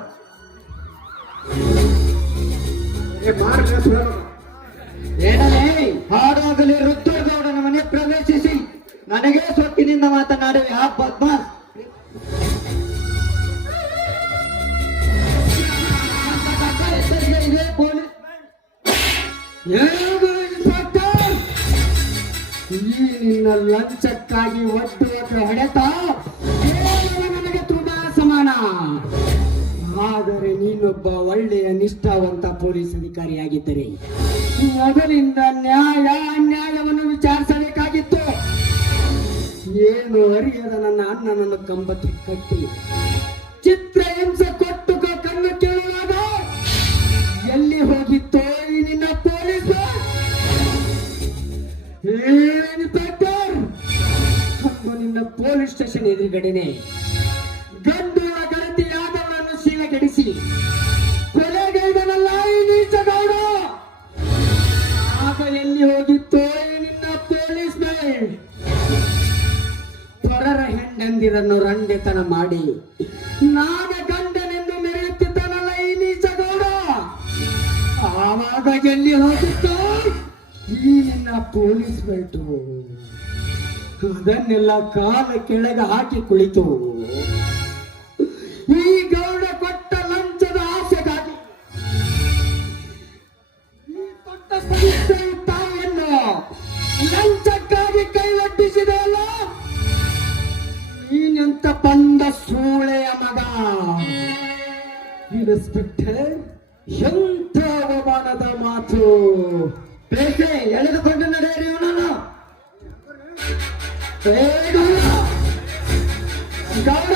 ಏನನೇ ಹಾಡಾಗಲಿ ರುದ್ರಗೌಡನ ಮನೆ ಪ್ರವೇಶಿಸಿ ನನಗೆ ಸೊಕ್ಕಿನಿಂದ ಮಾತನಾಡುವೆ ಆ ಬದ್ಮಾಸ್. ಇದೇ ಪೊಲೀಸ್ ಇನ್ಸ್ಪೆಕ್ಟರ್, ಈ ನಿನ್ನ ಲಂಚಕ್ಕಾಗಿ ಒಟ್ಟು ಹೊಡೆತ ಕೇವಲ ನನಗೆ ತುಂಬಾ ಸಮಾನ. ಆದರೆ ನೀನೊಬ್ಬ ಒಳ್ಳೆಯ ನಿಷ್ಠಾವಂತ ಪೊಲೀಸ್ ಅಧಿಕಾರಿಯಾಗಿದ್ದರೆ ಮೊದಲಿಂದ ನ್ಯಾಯ ಅನ್ಯಾಯವನ್ನು ವಿಚಾರಿಸಬೇಕಾಗಿತ್ತು. ಏನು ಅರಿಯದ ನನ್ನ ಅಣ್ಣನನ್ನು ಕಂಬಕ್ಕೆ ಕಟ್ಟಿ ಚಿತ್ರಹಿಂಸೆ ಕೊಟ್ಟು ಕಣ್ಣು ಕೇಳುವಾಗ ಎಲ್ಲಿ ಹೋಗಿತ್ತೋ ಈ ನಿನ್ನ ಪೊಲೀಸ್ ಇನ್ಸ್ಪೆಕ್ಟರ್? ಅಂದು ನಿನ್ನ ಪೊಲೀಸ್ ಸ್ಟೇಷನ್ ಎದುರುಗಡೆನೆ ಗಂಡುಳ ಗಣತಿಯಾದವರನ್ನು ಶೀಲಗೆಡಿಸಿ ಕೊಲೆಗೈದನಲ್ಲ ಈ ನೀಚಗೌಡ. ಆಗ ಎಲ್ಲಿ ಹೋಗಿತ್ತೋ ಈ ನಿನ್ನ ಪೊಲೀಸ್ ಮ್ಯಾನ್? ಪರರ ಹೆಂಡಂದಿರನ್ನು ರಂಡೆತನ ಮಾಡಿ ನಾಗ ಗಂಡನೆಂದು ಮೆರೆಯುತ್ತಿದ್ದಾನಲ್ಲ ಈ ನೀಚಗೌಡ. ಆವಾಗ ಎಲ್ಲಿ ಹೋಗಿತ್ತೋ ಈ ನಿನ್ನ ಪೊಲೀಸ್ ಬೆಲ್ಟು? ಅದನ್ನೆಲ್ಲ ಕಾಲ ಕೆಳಗೆ ಹಾಕಿ ಕುಳಿತು ಈ ಗೌಡ ಕೊಟ್ಟ ಲಂಚದ ಆಸೆಗಾಗಿ ಈ ಕೊಟ್ಟ ಪರೀಕ್ಷೆ ತಾಯಿಯನ್ನು ಲಂಚಕ್ಕಾಗಿ ಕೈ ಒಡ್ಡಿಸಿದೆಯಲ್ಲ ನೀನೆಂತ ಬಂದ ಸೂಳೆಯ ಮಗ. ಇನ್ಸ್ಪೆಕ್ಟರ್, ಎಂಥ ಅವಮಾನದ ಮಾತು! ಬೇಕೆ ಎಳೆದುಕೊಂಡು ನಡೆಯಿರಿ ಇವನನ್ನು. ಗೌಡ